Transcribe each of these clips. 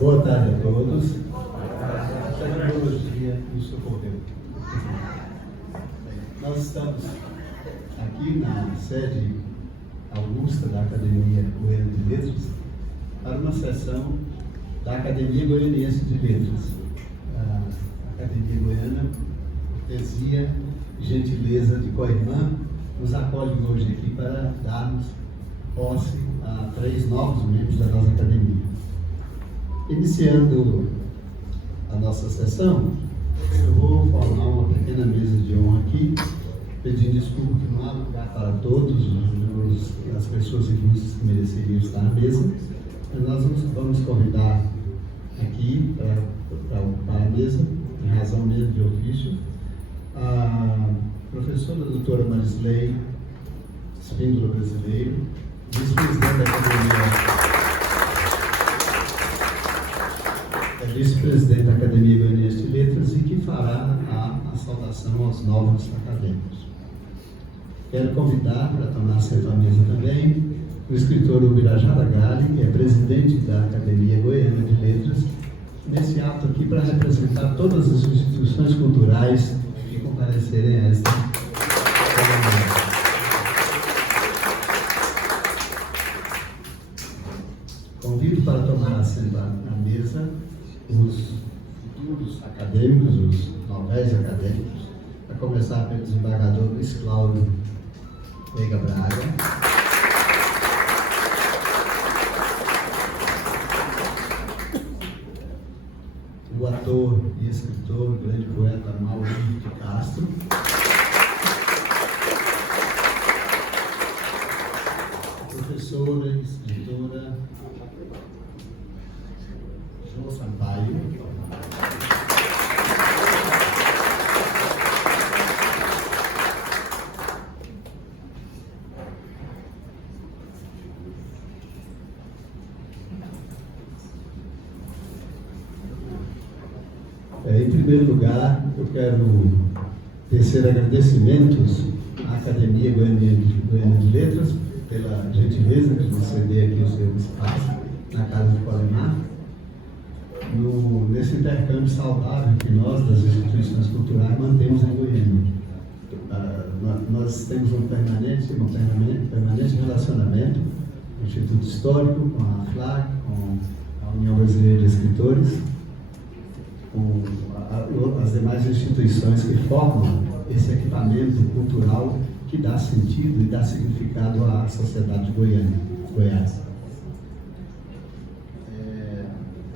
Boa tarde a todos. A tecnologia nos socorreu. Nós estamos aqui na sede augusta da Academia Goiana de Letras para uma sessão da Academia Goianiense de Letras. A Academia Goiana, cortesia e gentileza de coirmã, nos acolhe hoje aqui para darmos posse a 3 novos membros da nossa academia. Iniciando a nossa sessão, eu vou formar uma pequena mesa de honra aqui, pedindo desculpa que não há lugar para todos as pessoas ilustres que mereceriam estar na mesa, mas nós vamos convidar aqui para ocupar a mesa, em razão mesmo de ofício, a professora doutora Marisley Espíndola Brasileiro, vice-presidente da Academia. Vice-presidente da Academia Goianiense de Letras e que fará a saudação aos novos acadêmicos. Quero convidar para tomar assento à mesa também o escritor Ubirajara Gali, que é presidente da Academia Goiana de Letras, nesse ato aqui para representar todas as instituições culturais que comparecerem a esta cerimônia. Convido para tomar assento à mesa os futuros acadêmicos, os novés acadêmicos, a começar pelo desembargador Luiz Cláudio Veiga Braga, o ator e escritor, o grande poeta Maurício de Castro, a professora e escritora João Sampaio, em primeiro lugar, eu quero tecer agradecimentos à Academia Goiana de Letras pela gentileza de nos ceder aqui o seu espaço na Casa de Colemar, nesse intercâmbio saudável que nós, das instituições culturais, mantemos em Goiânia. Nós temos um permanente relacionamento com o Instituto Histórico, com a FLAC, com a União Brasileira de Escritores, com as demais instituições que formam esse equipamento cultural que dá sentido e dá significado à sociedade goiana, Goiás.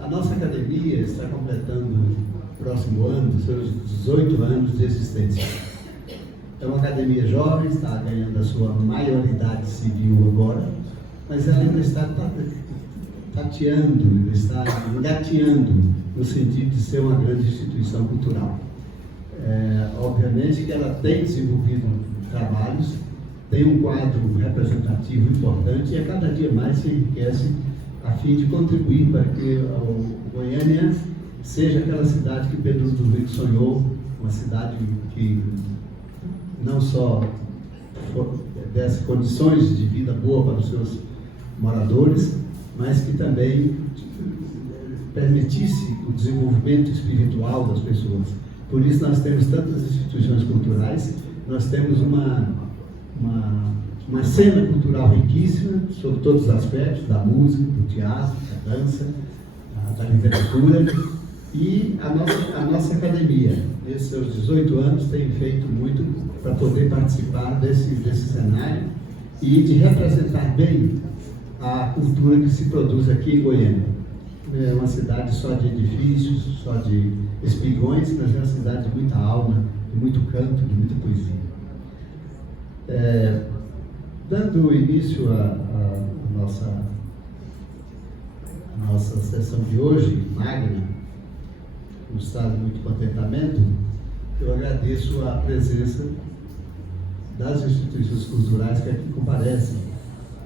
A nossa academia está completando no próximo ano seus 18 anos de existência. É uma academia jovem, está ganhando a sua maioridade civil agora, mas ela ainda está tateando, está engateando no sentido de ser uma grande instituição cultural. Obviamente que ela tem desenvolvido trabalhos, tem um quadro representativo importante e a cada dia mais se enriquece a fim de contribuir para que Goiânia seja aquela cidade que Pedro Drummond sonhou, uma cidade que não só desse condições de vida boa para os seus moradores, mas que também permitisse o desenvolvimento espiritual das pessoas. Por isso nós temos tantas instituições culturais, nós temos uma cena cultural riquíssima sobre todos os aspectos, da música, do teatro, da dança, da literatura, e a nossa academia, nesses seus 18 anos, tem feito muito para poder participar desse cenário e de representar bem a cultura que se produz aqui em Goiânia. É uma cidade só de edifícios, só de espigões, mas é uma cidade de muita alma, de muito canto, de muita poesia. Dando início à nossa sessão de hoje, magna, nos traz muito contentamento, eu agradeço a presença das instituições culturais que aqui comparecem,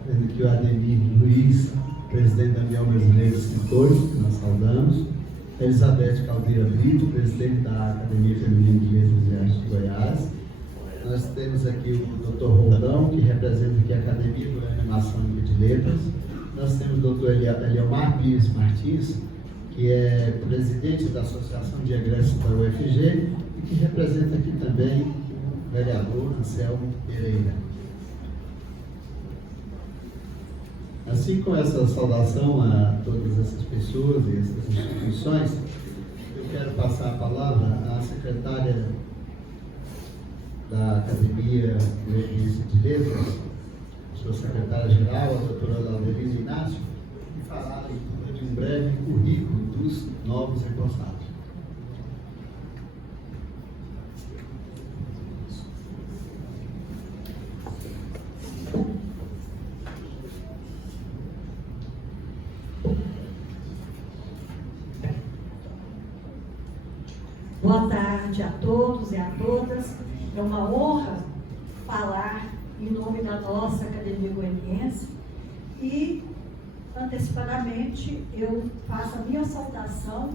sendo que o Ademir Luiz, presidente da União Brasileira de Escritores, que nós saudamos, Elizabeth Caldeira Brito, presidente da Academia Feminina de Letras e Artes de Goiás. Nós temos aqui o Dr. Roldão, que representa aqui a Academia Goiana Maçônica de Letras. Nós temos o Dr. Eliomar Pires Martins, que é presidente da Associação de Egressos da UFG e que representa aqui também o vereador Anselmo Pereira. Assim, com essa saudação a todas essas pessoas e essas instituições, eu quero passar a palavra à secretária da Academia Goianiense de Letras, sua secretária-geral, a doutora Laudelise Inácio, que fará a leitura de um breve currículo dos novos empossados. Boa tarde a todos e a todas. É uma honra falar em nome da nossa Academia Goianiense e, antecipadamente, eu faço a minha saudação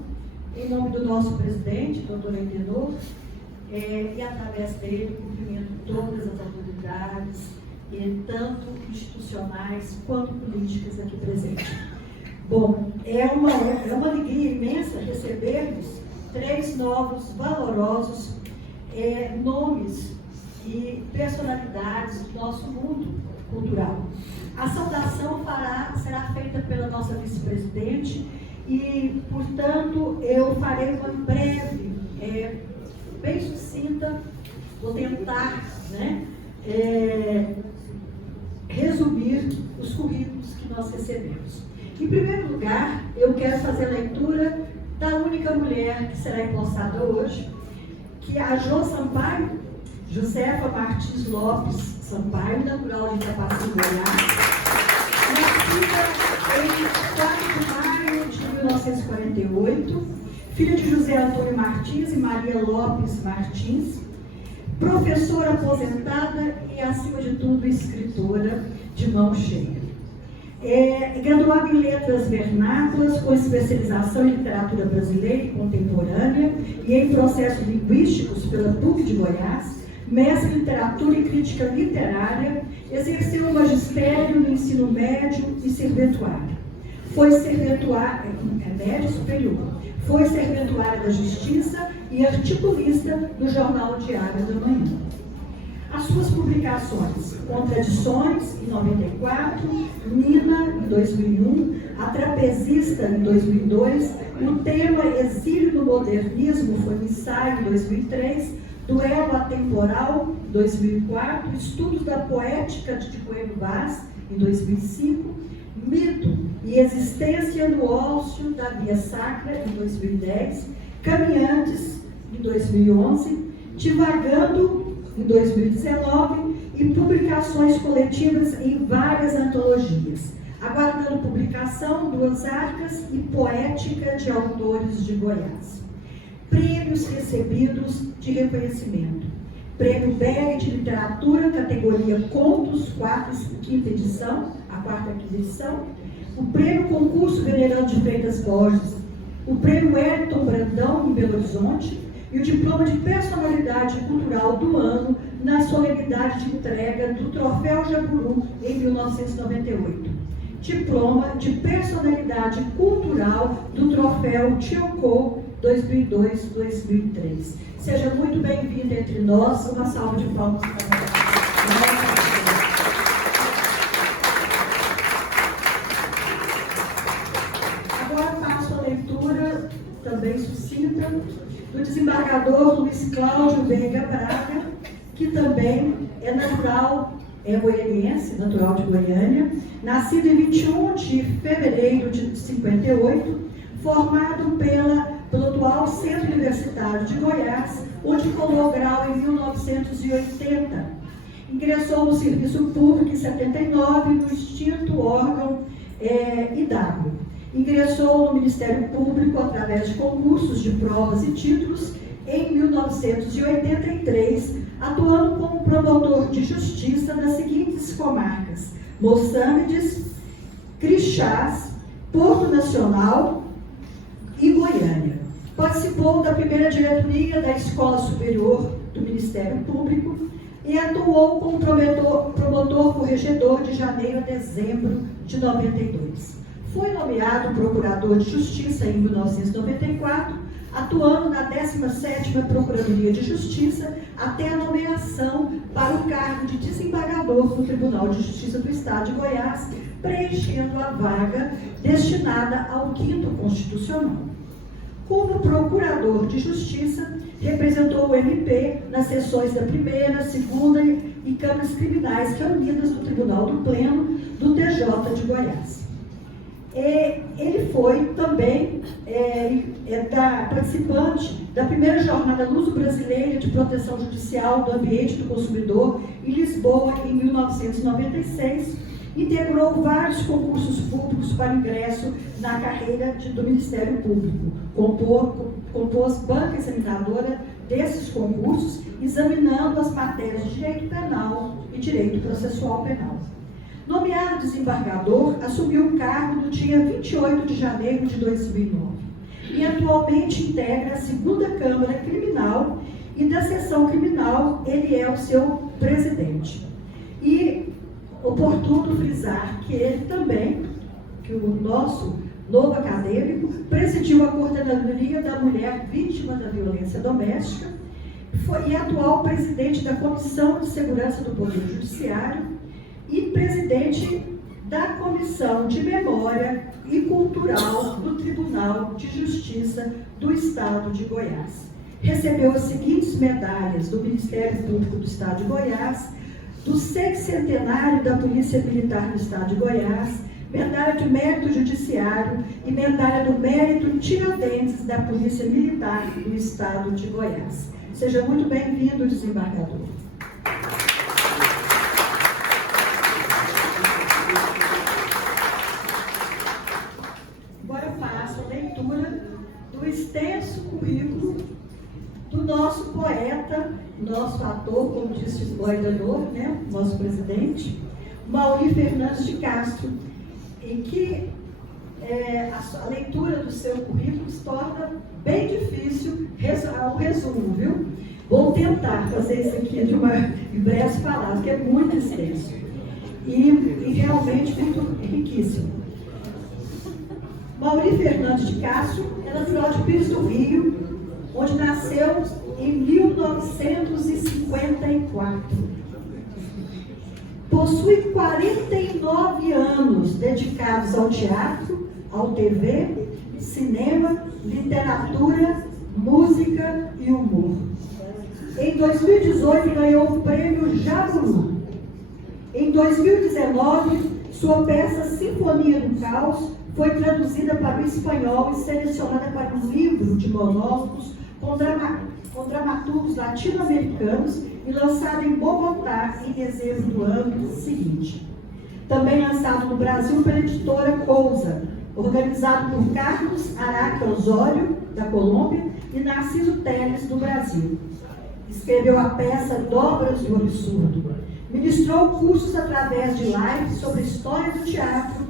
em nome do nosso presidente, doutor Endenor, e através dele cumprimento todas as autoridades, tanto institucionais quanto políticas aqui presentes. Bom, é uma alegria imensa recebermos 3 novos, valorosos nomes e personalidades do nosso mundo cultural. A saudação será feita pela nossa vice-presidente e, portanto, eu farei uma breve, bem sucinta, vou tentar resumir os currículos que nós recebemos. Em primeiro lugar, eu quero fazer a leitura da única mulher que será empossada hoje, que é a Jo Sampaio, Josefa Martins Lopes Sampaio, natural de Itapaci, Goiás, nascida em 4 de maio de 1948, filha de José Antônio Martins e Maria Lopes Martins, professora aposentada e, acima de tudo, escritora de mão cheia. Graduada em Letras Vernáculas, com especialização em Literatura Brasileira e Contemporânea e em Processos Linguísticos pela PUC de Goiás, mestre em Literatura e Crítica Literária, exerceu o magistério no ensino médio e serventuário. Foi médio superior. Foi serventuária da Justiça e articulista do Jornal Diário da Manhã. As suas publicações: Contradições, em 94, Nina, em 2001, A Trapezista, em 2002, o tema Exílio no Modernismo foi um ensaio, em 2003, Duelo Atemporal, em 2004, Estudos da Poética de Coelho Vaz, em 2005, Mito e Existência no Ócio da Via Sacra, em 2010, Caminhantes, em 2011, Divagando, em 2019, e publicações coletivas em várias antologias, aguardando publicação, 2 arcas e Poética de Autores de Goiás. Prêmios recebidos de reconhecimento: Prêmio BEG de Literatura, categoria Contos, 4ª e 5ª edição, a 4ª edição, o Prêmio Concurso Venerando de Freitas Borges, o Prêmio Ayrton Brandão, em Belo Horizonte, e o Diploma de Personalidade Cultural do Ano na solenidade de entrega do Troféu Jaburu, em 1998. Diploma de Personalidade Cultural do Troféu Tiocô 2002-2003. Seja muito bem-vinda entre nós. Uma salva de palmas para nós. Agora passo a leitura, também sucinta, do desembargador Luiz Cláudio Veiga Braga, que também é natural, goianiense, natural de Goiânia, nascido em 21 de fevereiro de 58, formado pelo atual Centro Universitário de Goiás, onde colou grau em 1980. Ingressou no Serviço Público em 79, no extinto órgão IW. Ingressou no Ministério Público através de concursos de provas e títulos em 1983, atuando como promotor de justiça das seguintes comarcas: Moçambiques, Crixás, Porto Nacional e Goiânia. Participou da primeira diretoria da Escola Superior do Ministério Público e atuou como promotor corregedor de janeiro a dezembro de 92. Foi nomeado Procurador de Justiça em 1994, atuando na 17ª Procuradoria de Justiça até a nomeação para o cargo de desembargador no Tribunal de Justiça do Estado de Goiás, preenchendo a vaga destinada ao 5º Constitucional. Como Procurador de Justiça, representou o MP nas sessões da 1ª, 2ª e Câmaras Criminais reunidas no Tribunal do Pleno do TJ de Goiás. Ele foi também participante da primeira Jornada Luso-Brasileira de Proteção Judicial do Ambiente do Consumidor em Lisboa, em 1996, integrou vários concursos públicos para ingresso na carreira do Ministério Público, compôs banca examinadora desses concursos, examinando as matérias de direito penal e direito processual penal. Nomeado desembargador, assumiu o cargo no dia 28 de janeiro de 2009 e atualmente integra a 2ª Câmara Criminal e da Seção Criminal ele é o seu presidente. E oportuno frisar que ele também, que o nosso novo acadêmico, presidiu a Coordenadoria da Mulher Vítima da Violência Doméstica e atual presidente da Comissão de Segurança do Poder Judiciário e presidente da Comissão de Memória e Cultural do Tribunal de Justiça do Estado de Goiás. Recebeu as seguintes medalhas do Ministério Público do Estado de Goiás, do 60º da Polícia Militar do Estado de Goiás, medalha de Mérito Judiciário e medalha do Mérito Tiradentes da Polícia Militar do Estado de Goiás. Seja muito bem-vindo, desembargador. Agora faço a leitura do extenso currículo do nosso poeta, nosso ator, como disse o Goiador, né, nosso presidente, Mauri Fernandes de Castro, em que a leitura do seu currículo se torna bem difícil ao resumo, viu? Vou tentar fazer isso aqui em breves palavras, que é muito extenso e realmente muito riquíssimo. Mauri Fernandes de Castro é natural de Pires do Rio, onde nasceu em 1954. Possui 49 anos dedicados ao teatro, ao TV, cinema, literatura, música e humor. Em 2018 ganhou o prêmio Jaburu. Em 2019, sua peça Sinfonia do Caos foi traduzida para o espanhol e selecionada para um livro de monólogos com dramaturgos latino-americanos e lançado em Bogotá em dezembro do ano seguinte. Também lançado no Brasil pela editora Cousa, organizado por Carlos Araque Osório, da Colômbia, e Narciso Teles, do Brasil. Escreveu a peça Dobras do Absurdo. Ministrou cursos através de lives sobre a história do teatro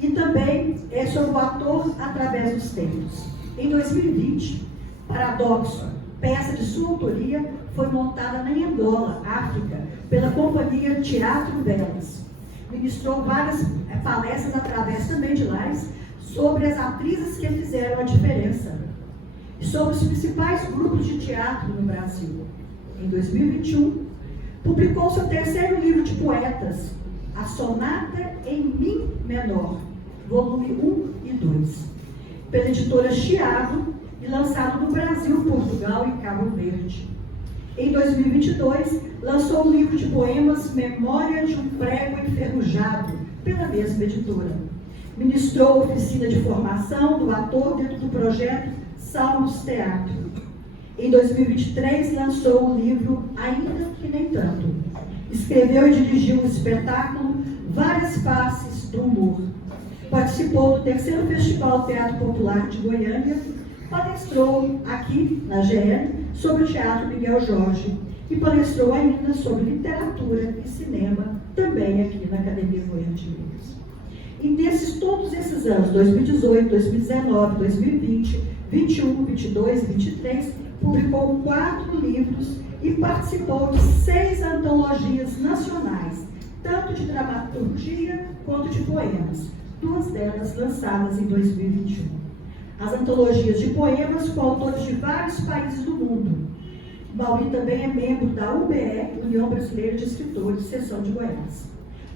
e também sobre o ator através dos tempos. Em 2020, Paradoxo, peça de sua autoria, foi montada na Angola, África, pela companhia Teatro Velas. Ministrou várias palestras através também de lives sobre as atrizes que fizeram a diferença e sobre os principais grupos de teatro no Brasil. Em 2021, publicou seu terceiro livro de poetas, A Sonata em Mi menor, volume 1 e 2, pela editora Chiado e lançado no Brasil, Portugal e Cabo Verde. Em 2022, lançou o livro de poemas Memória de um Prego Enferrujado, pela mesma editora. Ministrou oficina de formação do ator dentro do projeto Salmos Teatro. Em 2023, lançou o livro Ainda que Nem Tanto. Escreveu e dirigiu o espetáculo Várias Faces do Humor. Participou do terceiro Festival Teatro Popular de Goiânia. Palestrou aqui, na GE, sobre o Teatro Miguel Jorge. E palestrou ainda sobre literatura e cinema, também aqui na Academia Goiana de Letras. E todos esses anos, 2018, 2019, 2020, 21, 22 e 23, publicou 4 livros e participou de 6 antologias nacionais, tanto de dramaturgia quanto de poemas, duas delas lançadas em 2021. As antologias de poemas com autores de vários países do mundo. Mauri também é membro da UBE, União Brasileira de Escritores, seção de Goiás.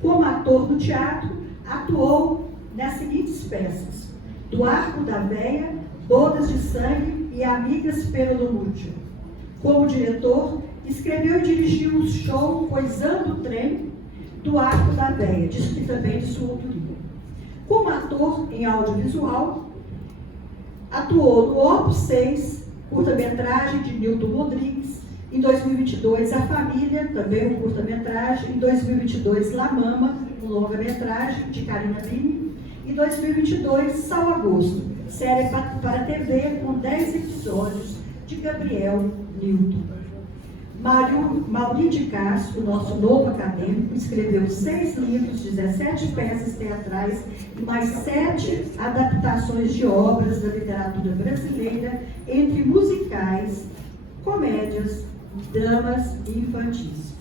Como ator no teatro, atuou nas seguintes peças: Do Arco da Véia, Bodas de Sangue e Amigas pelo Lúcio. Como diretor, escreveu e dirigiu o show Coisando o Trem, do Arco da Véia, que também de sua autoria. Como ator em audiovisual, atuou no Opus 6, curta-metragem de Nilton Rodrigues. Em 2022, A Família, também um curta-metragem. Em 2022, La Mama, um longa-metragem de Karina Bini. Em 2022, Sal Agosto, série para TV com 10 episódios de Gabriel Nilton. Mauri de Castro, nosso novo acadêmico, escreveu 6 livros, 17 peças teatrais e mais 7 adaptações de obras da literatura brasileira, entre musicais, comédias, dramas e infantis.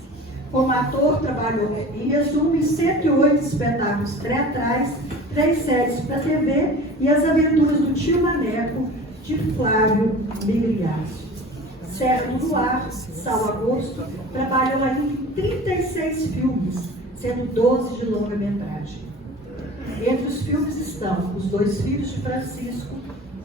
Como ator, trabalhou em resumo em 108 espetáculos teatrais, 3 séries para TV e As Aventuras do Tio Maneco, de Flávio Migliaccio. Serra do Luar, Sal Agosto, trabalhou ainda em 36 filmes, sendo 12 de longa-metragem. Entre os filmes estão Os Dois Filhos de Francisco,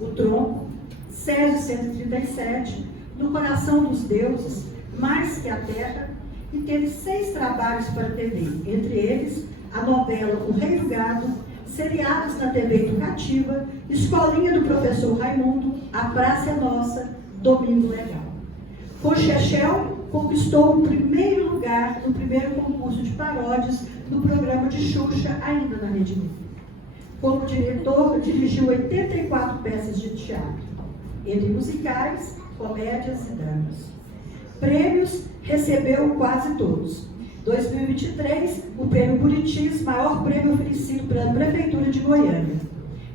O Tronco, Sérgio 137, No Coração dos Deuses, Mais que a Terra, e teve 6 trabalhos para TV, entre eles a novela O Rei do Gado, seriados na TV educativa, Escolinha do Professor Raimundo, A Praça é Nossa, Domingo Legal. Com Chechel, conquistou o primeiro lugar no primeiro concurso de paródias no programa de Xuxa, ainda na Rede Livre. Como diretor, dirigiu 84 peças de teatro, entre musicais, comédias e dramas. Prêmios, recebeu quase todos. 2023, o Prêmio Buritis, maior prêmio oferecido pela Prefeitura de Goiânia.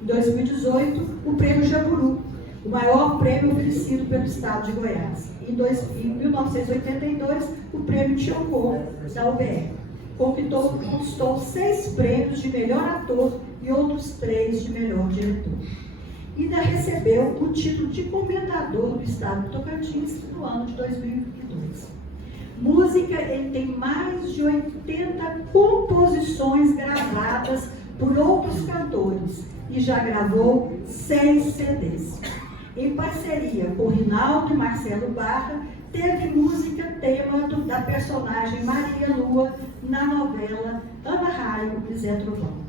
Em 2018, o Prêmio Jaburu, o maior prêmio oferecido pelo Estado de Goiás. Em 1982, o Prêmio Tiocô, da UBE. Conquistou 6 prêmios de melhor ator e outros 3 de melhor diretor. Ainda recebeu o título de Comendador do Estado do Tocantins no ano de 2022. Música, ele tem mais de 80 composições gravadas por outros cantores e já gravou 6 CDs. Em parceria com Rinaldo e Marcelo Barra, teve música tema da personagem Maria Lua na novela Ana Raio e Zé Trovão.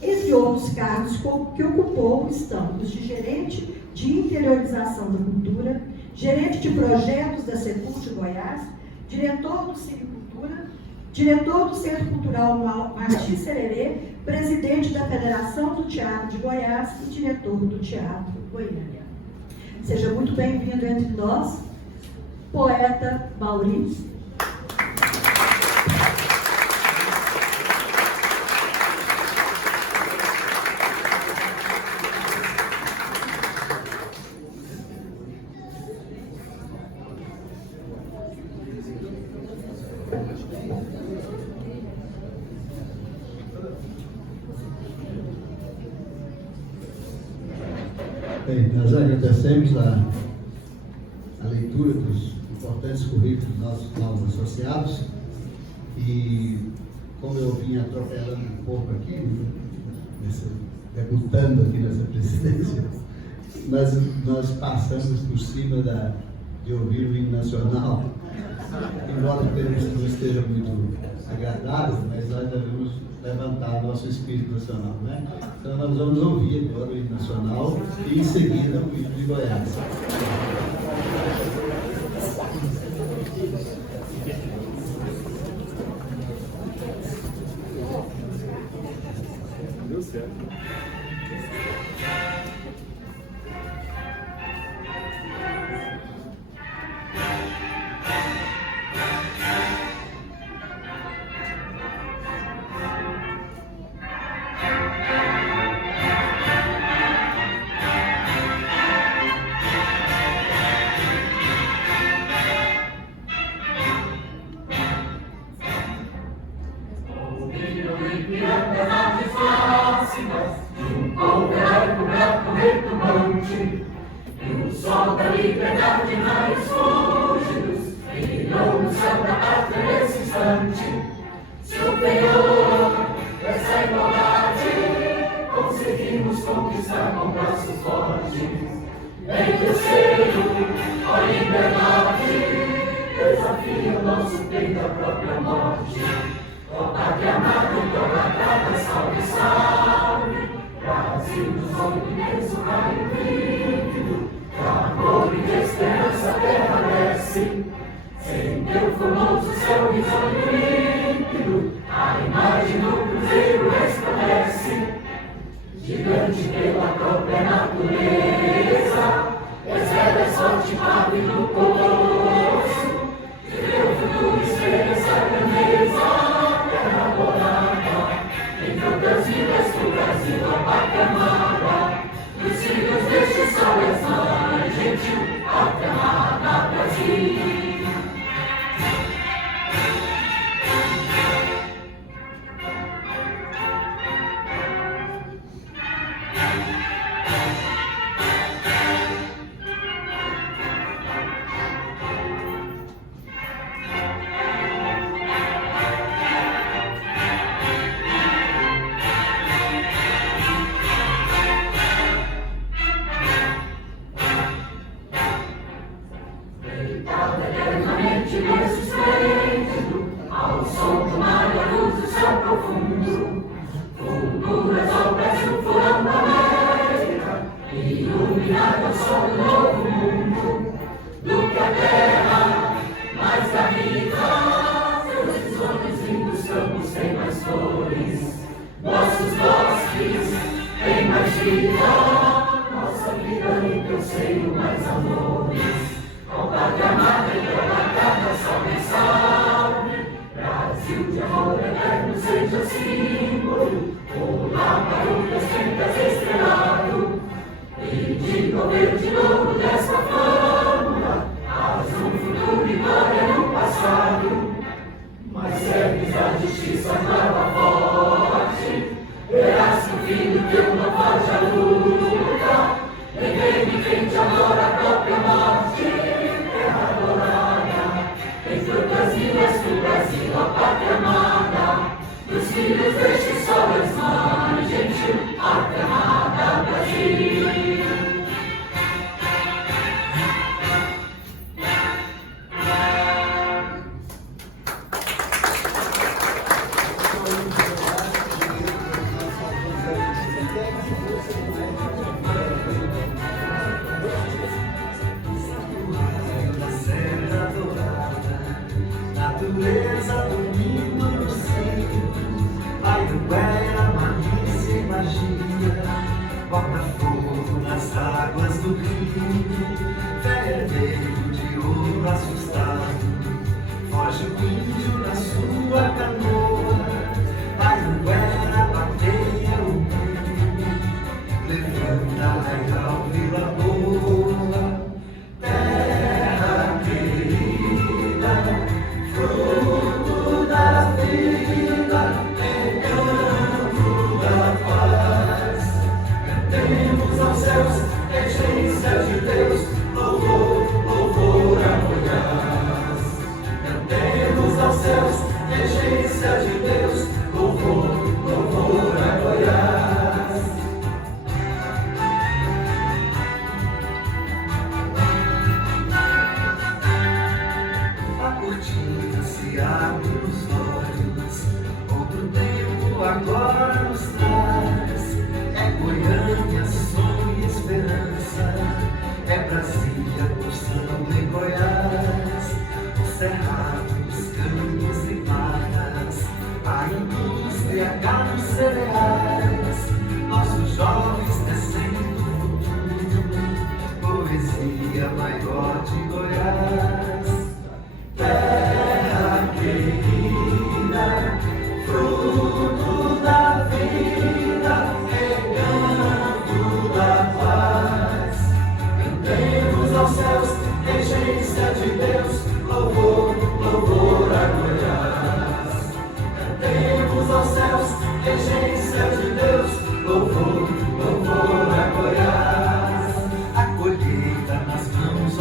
Entre outros cargos que ocupou estão os de gerente de interiorização da cultura, gerente de projetos da Secult de Goiás, diretor do Cinecultura, diretor do Centro Cultural Martins Sererê, presidente da Federação do Teatro de Goiás e diretor do Teatro Goiânia. Seja muito bem-vindo entre nós, poeta Mauri. Bem, nós agradecemos a leitura dos importantes currículos dos nossos novos associados e, como eu vim atropelando um pouco aqui, debutando aqui nessa presidência, nós passamos por cima de ouvir o hino nacional, embora o termo não esteja muito agradável, mas nós devemos levantar nosso espírito nacional, né? Então nós vamos ouvir agora o hino nacional e em seguida o hino de Goiás. Deu certo. liberdade mais fúlgidos, brilhou no céu da pátria nesse instante. Superior, essa igualdade, conseguimos conquistar com braços fortes. Entre o seio, ó liberdade, desafia o nosso peito à própria morte. Ó pátria amada, idolatrada, salve, salve, Brasil do sol imenso, raio líquido, de amor e de esperança a terra desce. Sem teu formoso céu risonho límpido, a imagem do cruzeiro resplandece. Gigante pela própria natureza, recebe a sorte pave do colosso. De teu futuro esperança a grandeza, terra morada, entre outras vidas do Brasil a pátria amada. Dos filhos deste sol és mãe gentil, pátria amada Brasil. Ao som do mar e a luz do céu profundo, fulguras ao Brasil furando a América, iluminado ao sol do novo mundo. Do que a terra, mais da vida, seus sonhos lindos campos têm mais flores, nossos bosques têm mais vida, nossa vida em teu seio mais amores. Ó pátria amada, idolatrada, salve, salve, Brasil de amor eterno seja símbolo, olá para outras tentas estrelado, e diga de novo desta fórmula, azul futuro e glória no passado. Mas serves a justiça brava forte, verás que o filho teu não foge à luta, levei em frente agora a própria morte. Entre outras vilas do Brasil, a pátria amada, dos filhos deste sol és mãe gentil, pátria amada Brasil. Natureza dormindo no seio, a Iruera, malícia e magia, bota fogo nas águas do rio, vermelho de ouro assustado, foge o índio na sua canoa, a Iruera bateia o rio, levanta arraial, Vila Boa, terra querida, fruto da vida, encanto da paz. Cantemos aos céus, regência de Deus, louvor, louvor a Goiás. Cantemos aos céus, regência de Deus, louvor, louvor a Goiás. A cortina se abre nos olhos, outro tempo agora nos traz. É Goiânia, sonho e esperança, é Brasília pulsando em Goiás. Os cerrados, campos e matas, a indústria, gado, cereais, nossos jovens tecendo o futuro, poesia maior de Goiás. Terra querida, fruto da vida, encanto da paz. Cantemos aos céus, regência de Deus, louvor, louvor a Goiás. Cantemos aos céus, regência de Deus, louvor, louvor a Goiás. A colheita nas mãos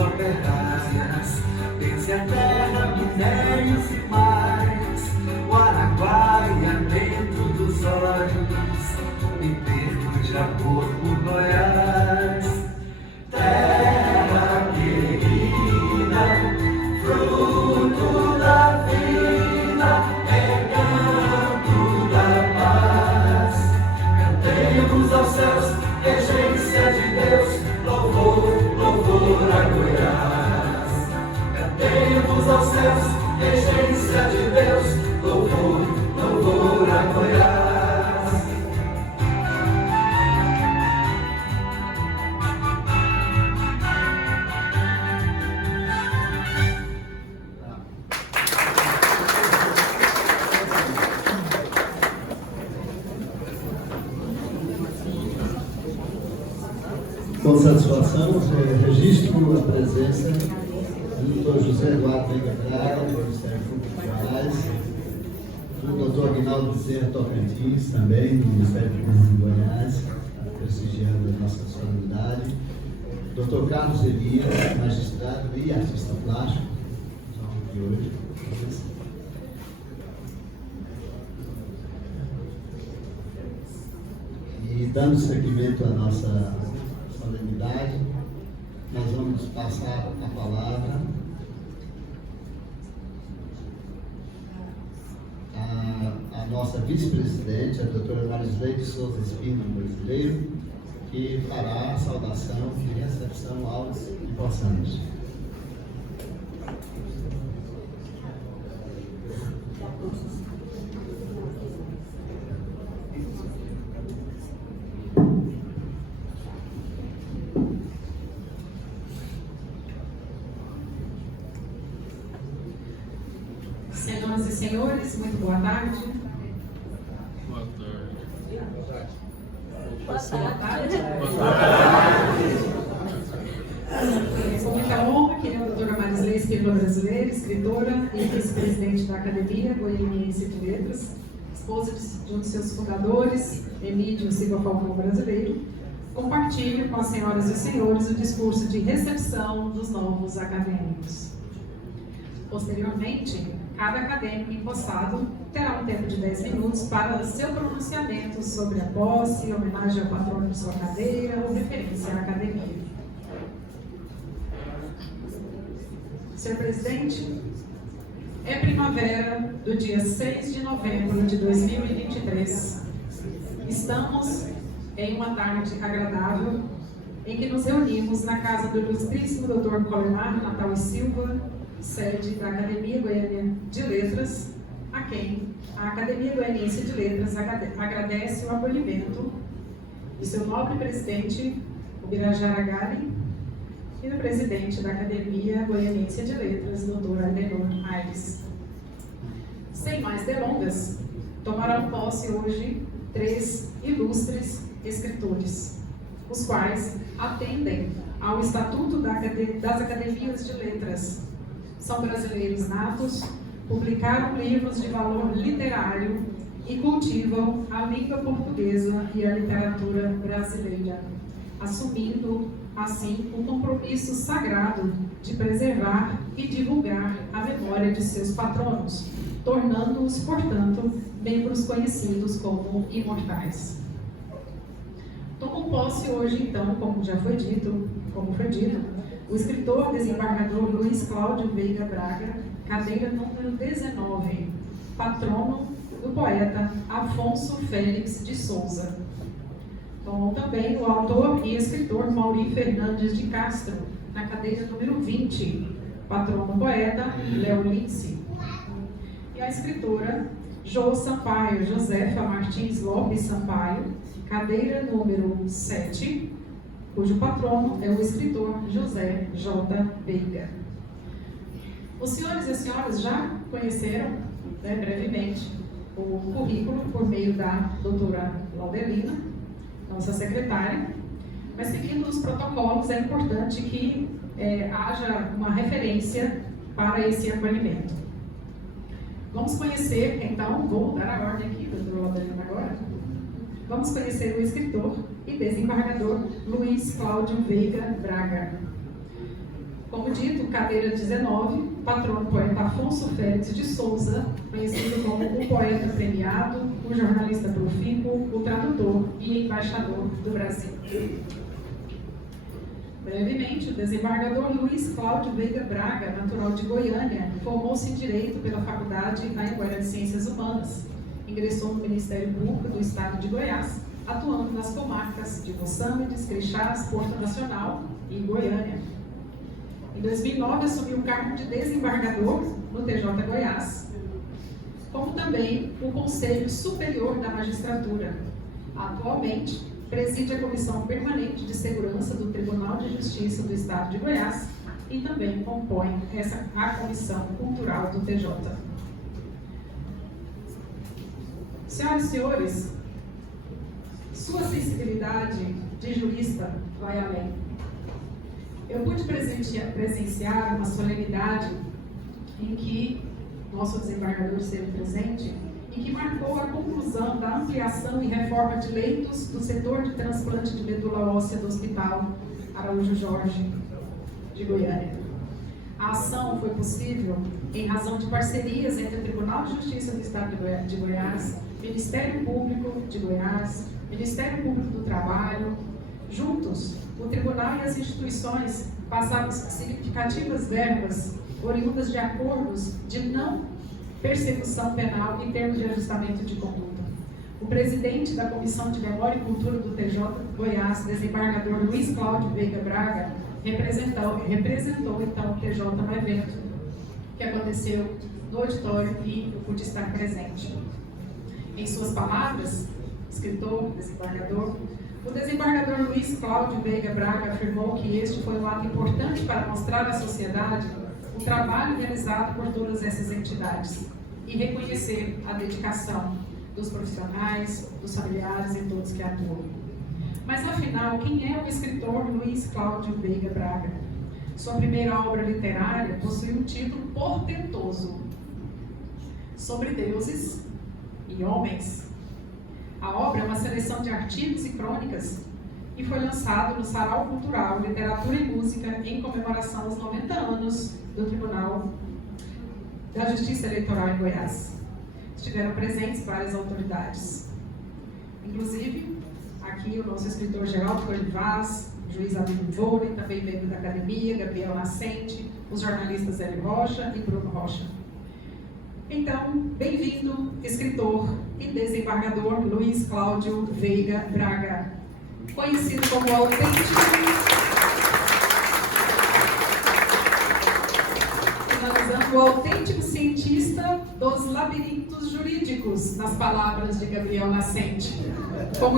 satisfação, registro a presença do Dr. José Eduardo Veiga Braga, do Ministério Público de Goiás, do Dr. Aguinaldo Bezerra Tocantins, também, do Ministério Público de Goiás, prestigiando a nossa solenidade, Dr. Carlos Elias, magistrado e artista plástico, de hoje. E dando seguimento à nossa solenidade, nós vamos passar a palavra à nossa vice-presidente, a doutora Marisley de Souza Espino, brasileiro, que fará a saudação e recepção aos empossantes. Senhoras e senhores, muito boa tarde. Boa tarde. Boa tarde. Com muita honra, que é a doutora Marisley Espino brasileira, escritora e vice-presidente da Academia Goianiense de Letras, esposa de um dos seus fundadores, Emílio Silva Falcão brasileiro, compartilho com as senhoras e senhores o discurso de recepção dos novos acadêmicos. Posteriormente, cada acadêmico empossado terá um tempo de 10 minutos para seu pronunciamento sobre a posse, homenagem ao patrono de sua cadeira ou referência à academia. Senhor presidente, é primavera do dia 6 de novembro de 2023. Estamos em uma tarde agradável em que nos reunimos na casa do ilustríssimo Dr. Colemar Natal e Silva, sede da Academia Goiânia de Letras, a quem a Academia Goianiense de Letras agradece o acolhimento do seu nobre presidente, o Birajara Gali, e do presidente da Academia Goianiense de Letras, Dr. Adenor Aires. Sem mais delongas, tomarão posse hoje 3 ilustres escritores, os quais atendem ao Estatuto das Academias de Letras. São brasileiros natos, publicaram livros de valor literário e cultivam a língua portuguesa e a literatura brasileira, assumindo, assim, um compromisso sagrado de preservar e divulgar a memória de seus patronos, tornando-os, portanto, membros conhecidos como imortais. Tomam posse hoje, então, como foi dito, o escritor desembargador Luiz Cláudio Veiga Braga, cadeira número 19, patrono do poeta Afonso Félix de Souza. Tomam também o autor e escritor Mauri Fernandes de Castro, na cadeira número 20, patrono poeta Léo Lince. E a escritora Jo Sampaio, Josefa Martins Lopes Sampaio, cadeira número 7, cujo patrono é o escritor José J. Veiga. Os senhores e as senhoras já conheceram, brevemente, o currículo por meio da doutora Laudelina, nossa secretária, mas seguindo os protocolos é importante que haja uma referência para esse acolhimento. Vamos conhecer, então, vou dar a ordem aqui, doutora Laudelina, agora. Vamos conhecer o escritor e desembargador Luiz Cláudio Veiga Braga. Como dito, cadeira 19, patrono poeta Afonso Félix de Souza, conhecido como o poeta premiado, o jornalista profícuo, o tradutor e embaixador do Brasil. Brevemente, o desembargador Luiz Cláudio Veiga Braga, natural de Goiânia, formou-se em Direito pela Faculdade Anhanguera de Ciências Humanas. Ingressou no Ministério Público do Estado de Goiás, atuando nas comarcas de Moçambique, Crixás, Porto Nacional e Goiânia. Em 2009, assumiu o cargo de desembargador no TJ Goiás, como também o Conselho Superior da Magistratura. Atualmente, preside a Comissão Permanente de Segurança do Tribunal de Justiça do Estado de Goiás e também compõe a Comissão Cultural do TJ. Senhoras e senhores, sua sensibilidade de jurista vai além. eu pude presenciar uma solenidade em que nosso desembargador esteve presente, em que marcou a conclusão da ampliação e reforma de leitos do setor de transplante de medula óssea do Hospital Araújo Jorge de Goiânia. A ação foi possível em razão de parcerias entre o Tribunal de Justiça do Estado de Goiás, Ministério Público de Goiás, Ministério Público do Trabalho. Juntos, o Tribunal e as instituições passaram significativas verbas oriundas de acordos de não persecução penal em termos de ajustamento de conduta. O presidente da Comissão de Memória e Cultura do TJ Goiás, desembargador Luiz Cláudio Veiga Braga, representou então o TJ no evento que aconteceu no auditório e eu pude estar presente. Em suas palavras, escritor, desembargador, o desembargador Luiz Cláudio Veiga Braga afirmou que este foi um ato importante para mostrar à sociedade o trabalho realizado por todas essas entidades e reconhecer a dedicação dos profissionais, dos familiares e todos que atuam. Mas afinal, quem é o escritor Luiz Cláudio Veiga Braga? Sua primeira obra literária possui um título portentoso: Sobre Deuses e Homens. A obra é uma seleção de artigos e crônicas e foi lançado no Sarau Cultural, Literatura e Música em comemoração aos 90 anos do Tribunal da Justiça Eleitoral em Goiás. Estiveram presentes várias autoridades, inclusive aqui o nosso escritor Geraldo Coelho Vaz, juiz Amigo Vôlei, também membro da academia, Gabriel Nascente, os jornalistas Hélio Rocha e Bruno Rocha. Então, bem-vindo, escritor e desembargador Luiz Cláudio Veiga Braga, conhecido como autêntico, finalizando, o autêntico cientista dos labirintos jurídicos, nas palavras de Gabriel Nascente. Como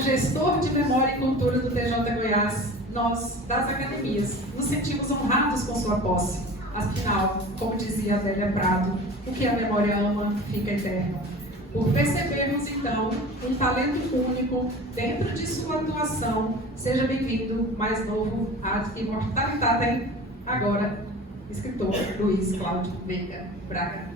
gestor de memória e cultura do TJ Goiás, nós, das academias, nos sentimos honrados com sua posse. Afinal, como dizia Adélia Prado, o que a memória ama fica eterno. Por percebermos, então, um talento único dentro de sua atuação, seja bem-vindo, mais novo, ad immortalitatem, agora, escritor Luiz Cláudio Veiga Braga.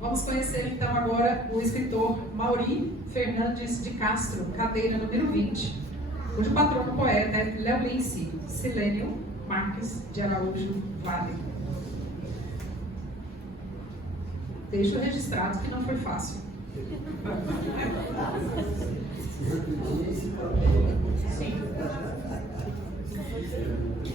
Vamos conhecer então agora o escritor Mauri Fernandes de Castro, cadeira número 20, cujo patrono poeta é Leolince Silênio Marques de Araújo Vale. Deixo registrado que não foi fácil. Sim.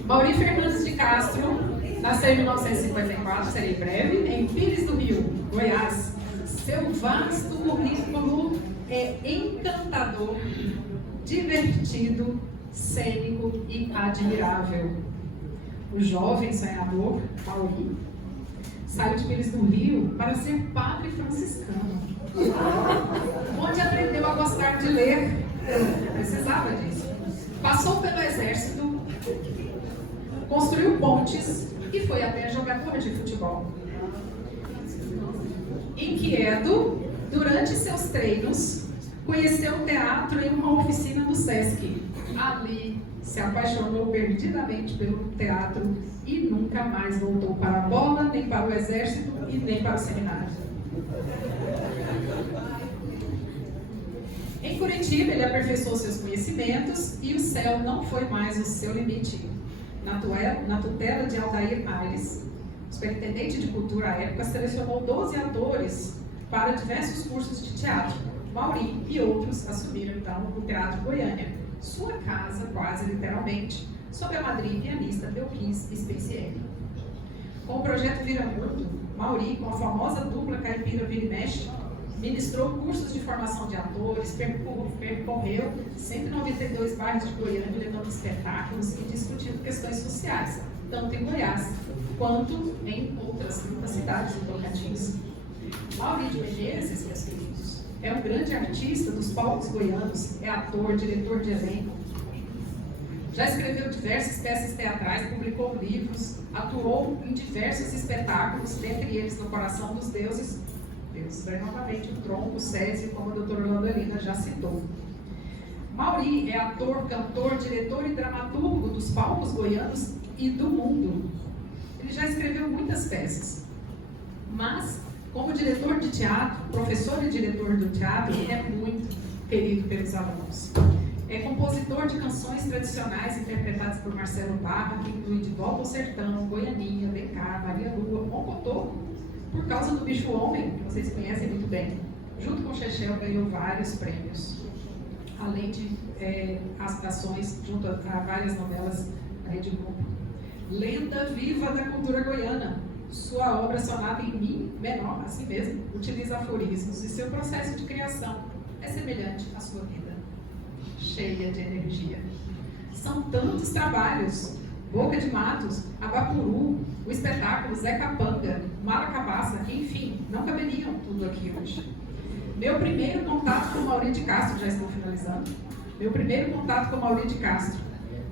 Mauri Fernandes de Castro nasceu em 1954, serei breve, em Pires do Rio, Goiás. Seu vasto currículo é encantador, divertido, cênico e admirável. O jovem sonhador, Mauri, saiu de Pires do Rio para ser padre franciscano, onde aprendeu a gostar de ler. Precisava disso. Passou pelo exército, construiu pontes e foi até jogador de futebol. Inquieto, durante seus treinos, conheceu o teatro em uma oficina do Sesc. Ali, se apaixonou perdidamente pelo teatro e nunca mais voltou para a bola, nem para o exército e nem para o seminário. Em Curitiba, ele aperfeiçoou seus conhecimentos e o céu não foi mais o seu limite. Na tutela de Aldair Aires, o superintendente de cultura à época selecionou 12 atores para diversos cursos de teatro. Mauri e outros assumiram então o Teatro Goiânia, sua casa quase literalmente, sob a madrinha pianista Belkis Spencieri. Com o projeto Vira Mundo, Mauri, com a famosa dupla caipira Vira e Mexe, ministrou cursos de formação de atores, percorreu 192 bairros de Goiânia, levando espetáculos e discutindo questões sociais, tanto em Goiás quanto em outras cidades do Tocantins. Mauri de Menezes, meus queridos, é um grande artista dos palcos goianos, é ator, diretor de elenco. Já escreveu diversas peças teatrais, publicou livros, atuou em diversos espetáculos, dentre eles No Coração dos Deuses, novamente o Tronco, o Césio, como a doutora Landolina já citou. Mauri é ator, cantor, diretor e dramaturgo dos palcos goianos e do mundo. Ele já escreveu muitas peças, mas como diretor de teatro, professor e diretor do teatro, é muito querido pelos alunos. É compositor de canções tradicionais interpretadas por Marcelo Barra, que inclui De Volta ao Sertão, Goianinha, Vem Cá, Maria Lua, Mocotô, Por Causa do Bicho Homem, que vocês conhecem muito bem. Junto com Chechel, ganhou vários prêmios, além de ações junto a várias novelas da Rede Globo. Lenda viva da cultura goiana. Sua obra Sonata em Mi menor, assim mesmo, utiliza aforismos e seu processo de criação é semelhante à sua vida, cheia de energia. São tantos trabalhos: Boca de Matos, Abapuru, o espetáculo Zé Capanga, Maracabaça, enfim, não caberiam tudo aqui hoje. Meu primeiro contato com Mauri de Castro, já estou finalizando, meu primeiro contato com Mauri de Castro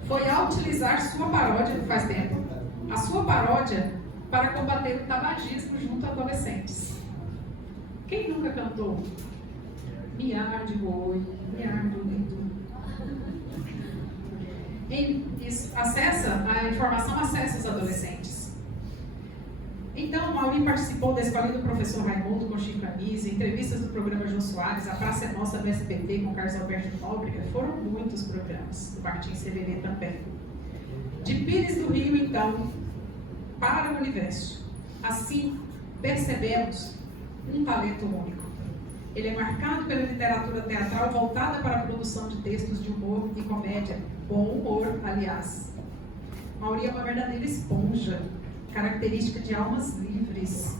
foi ao utilizar sua paródia, faz tempo, a sua paródia para combater o tabagismo junto a adolescentes. Quem nunca cantou Miar de Boi, Miar de Lindo? A informação acessa os adolescentes. Então, Mauri participou da Escolinha do Professor Raimundo com Chico Anísio, entrevistas do programa João Soares, A Praça é Nossa no SBT com Carlos Alberto Nóbrega, foram muitos programas, do Martim Sererê também. De Pires do Rio, então, para o universo. Assim, percebemos um talento único. Ele é marcado pela literatura teatral voltada para a produção de textos de humor e comédia. Bom humor, aliás. Mauri é uma verdadeira esponja, característica de almas livres,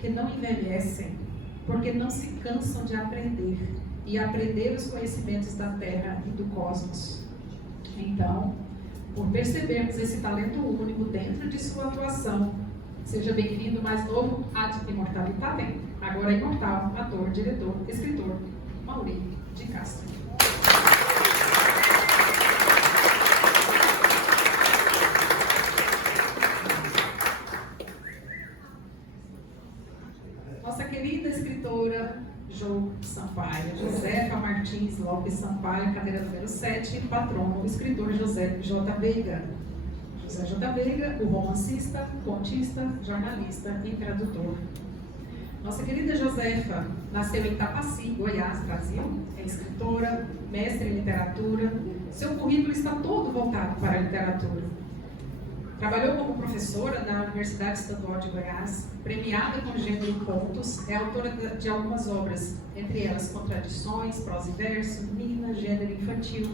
que não envelhecem, porque não se cansam de aprender e aprender os conhecimentos da Terra e do cosmos. Então, por percebermos esse talento único dentro de sua atuação, seja bem-vindo, mais novo ad immortalitatem, agora imortal, ator, diretor, escritor, Mauri de Castro. Nossa querida escritora Jo Sampaio, Josefa Martins Lopes Sampaio, cadeira número 7, patrono, escritor José J. Veiga. José J. Veiga, o romancista, contista, jornalista e tradutor. Nossa querida Josefa nasceu em Tapaci, Goiás, Brasil, é escritora, mestre em literatura. Seu currículo está todo voltado para a literatura. Trabalhou como professora na Universidade Estadual de Goiás, premiada com o gênero contos, é autora de algumas obras, entre elas Contradições, Prosa e Verso, Mina, Gênero Infantil,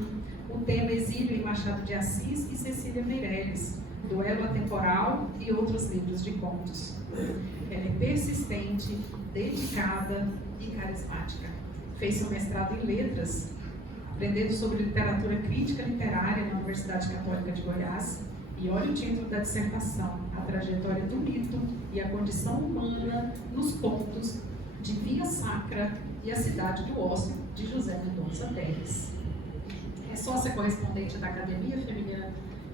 O Tema Exílio em Machado de Assis e Cecília Meirelles, Duelo Atemporal e outros livros de contos. Ela é persistente, dedicada e carismática. Fez seu mestrado em Letras, aprendendo sobre literatura crítica literária na Universidade Católica de Goiás. E olha o título da dissertação: A Trajetória do Mito e a Condição Humana nos Contos de Via Sacra e a Cidade do Ócio, de José Mendonça Teles. É sócia correspondente da Academia Feminina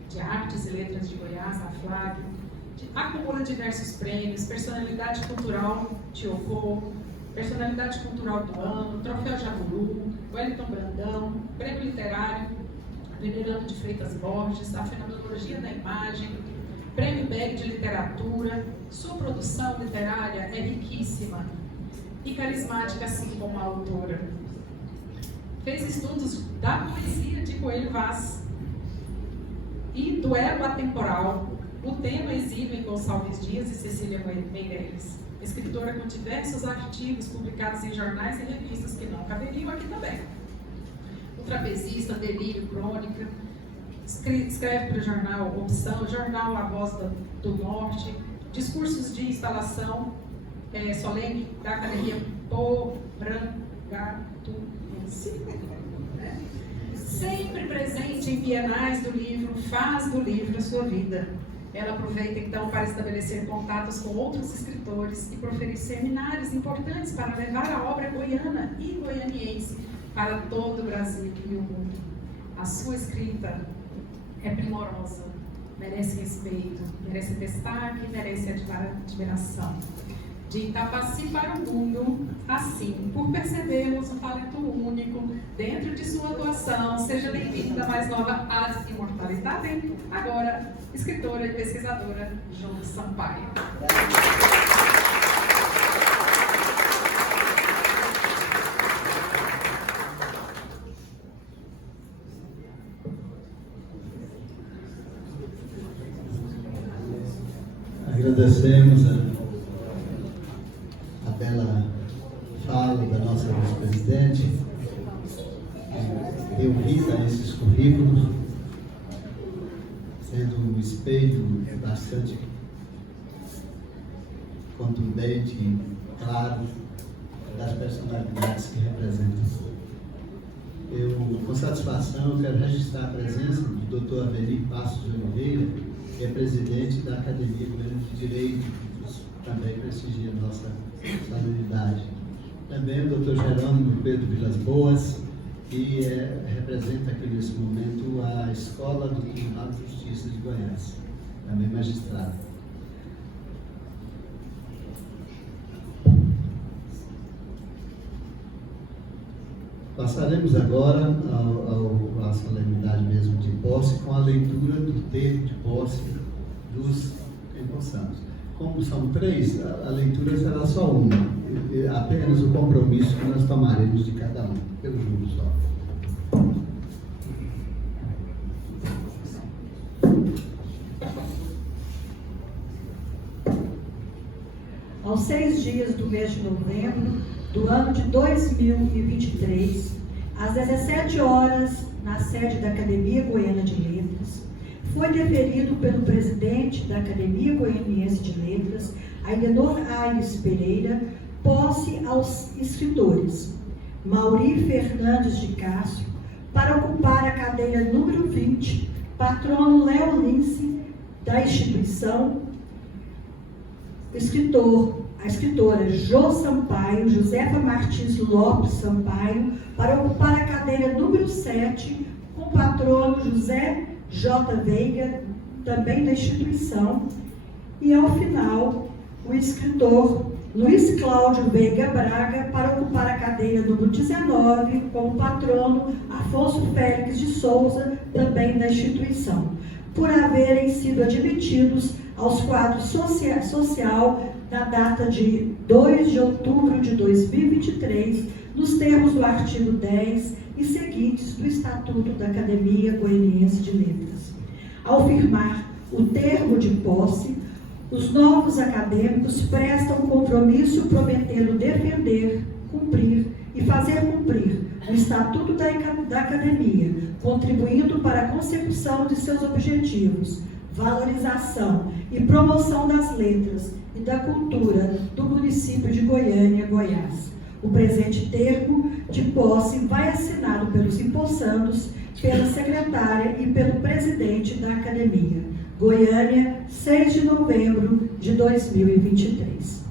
de Artes e Letras de Goiás, a FLAG, acumula diversos prêmios, Personalidade Cultural Tiocô, Personalidade Cultural do Ano, Troféu Jaburu, Wellington Brandão, Prêmio Literário Venerando de Freitas Borges, A Fenomenologia da Imagem, Prêmio BEG de Literatura. Sua produção literária é riquíssima e carismática, assim como a autora. Fez estudos da poesia de Coelho Vaz e Duelo Atemporal, O Tema Exílio em Gonçalves Dias e Cecília Meirelles. Escritora com diversos artigos publicados em jornais e revistas que não caberiam aqui também. O Trapezista, Delírio, Crônica, escreve para o jornal Opção, jornal A Voz do Norte, discursos de instalação solene da Academia Pobrangatuense. Sempre presente em bienais do livro, faz do livro a sua vida. Ela aproveita então para estabelecer contatos com outros escritores e proferir seminários importantes para levar a obra goiana e goianiense para todo o Brasil e o mundo. A sua escrita é primorosa, merece respeito, merece destaque, merece admiração. De Itapaci para o mundo, assim, por percebermos um talento único dentro de sua atuação, seja bem-vinda, mais nova ad imortalidade, agora escritora e pesquisadora Jo Sampaio. Agradecemos a bela fala da nossa vice-presidente, que deu vida a esses currículos, sendo um espelho bastante contundente, claro, das personalidades que representam. Eu, com satisfação, quero registrar a presença do Dr. Avelino Passos de Oliveira, que é presidente da Academia Goiana de Direito, que também prestigia a nossa solenidade. Também o Dr. Jerônimo Pedro Vilas Boas, que representa aqui nesse momento a Escola do Tribunal de Justiça de Goiás, também magistrado. Passaremos agora à solenidade mesmo de posse, com a leitura do termo de posse dos empossados. Como são 3, a leitura será só uma, apenas o compromisso que nós tomaremos de cada um, pelo júri só. Aos 6 dias do mês de novembro do ano de 2023, às 17 horas, na sede da Academia Goiana de Letras, foi deferido pelo presidente da Academia Goianiense de Letras, Aidenor Aires Pereira, posse aos escritores Mauri Fernandes de Castro, para ocupar a cadeira número 20, patrono Léo Lince, da instituição, a escritora Jo Sampaio, Josefa Martins Lopes Sampaio, para ocupar a cadeira número 7, com o patrono José J. Veiga, também da instituição, e ao final, o escritor Luiz Cláudio Veiga Braga, para ocupar a cadeira número 19, com o patrono Afonso Félix de Souza, também da instituição, por haverem sido admitidos aos quadros social na data de 2 de outubro de 2023, nos termos do artigo 10 e seguintes do Estatuto da Academia Goianiense de Letras. Ao firmar o termo de posse, os novos acadêmicos prestam compromisso prometendo defender, cumprir e fazer cumprir o Estatuto da Academia, contribuindo para a consecução de seus objetivos, valorização e promoção das letras e da cultura do município de Goiânia, Goiás. O presente termo de posse vai assinado pelos empossandos, pela secretária e pelo presidente da Academia. Goiânia, 6 de novembro de 2023.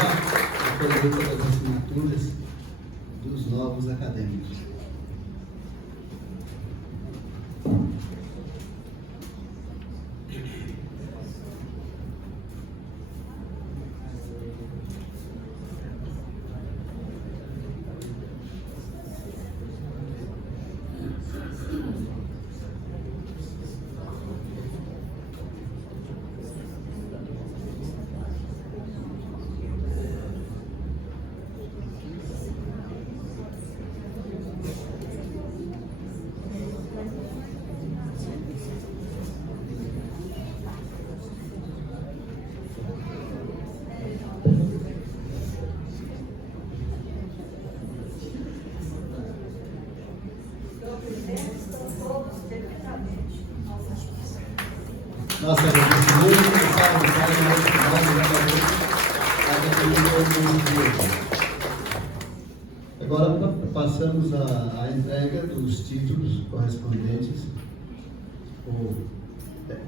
A colheita das assinaturas dos novos acadêmicos. Nossa agradecimento, agora passamos à entrega dos títulos correspondentes, ou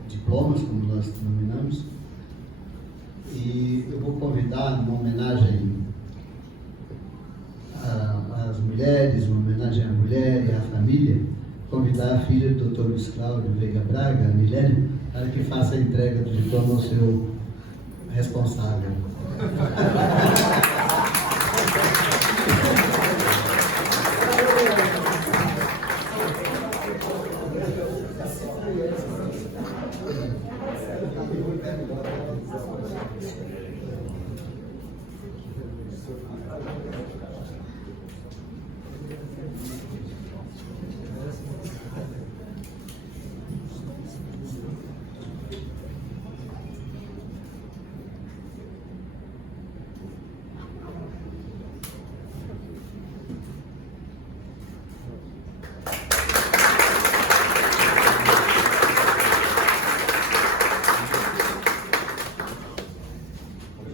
diplomas, como nós denominamos, e eu vou convidar, numa homenagem às mulheres mulheres, uma homenagem à mulher e à família, convidar a filha do Dr. Luiz Cláudio Veiga Braga, a Milene, para que faça a entrega do diploma ao seu responsável.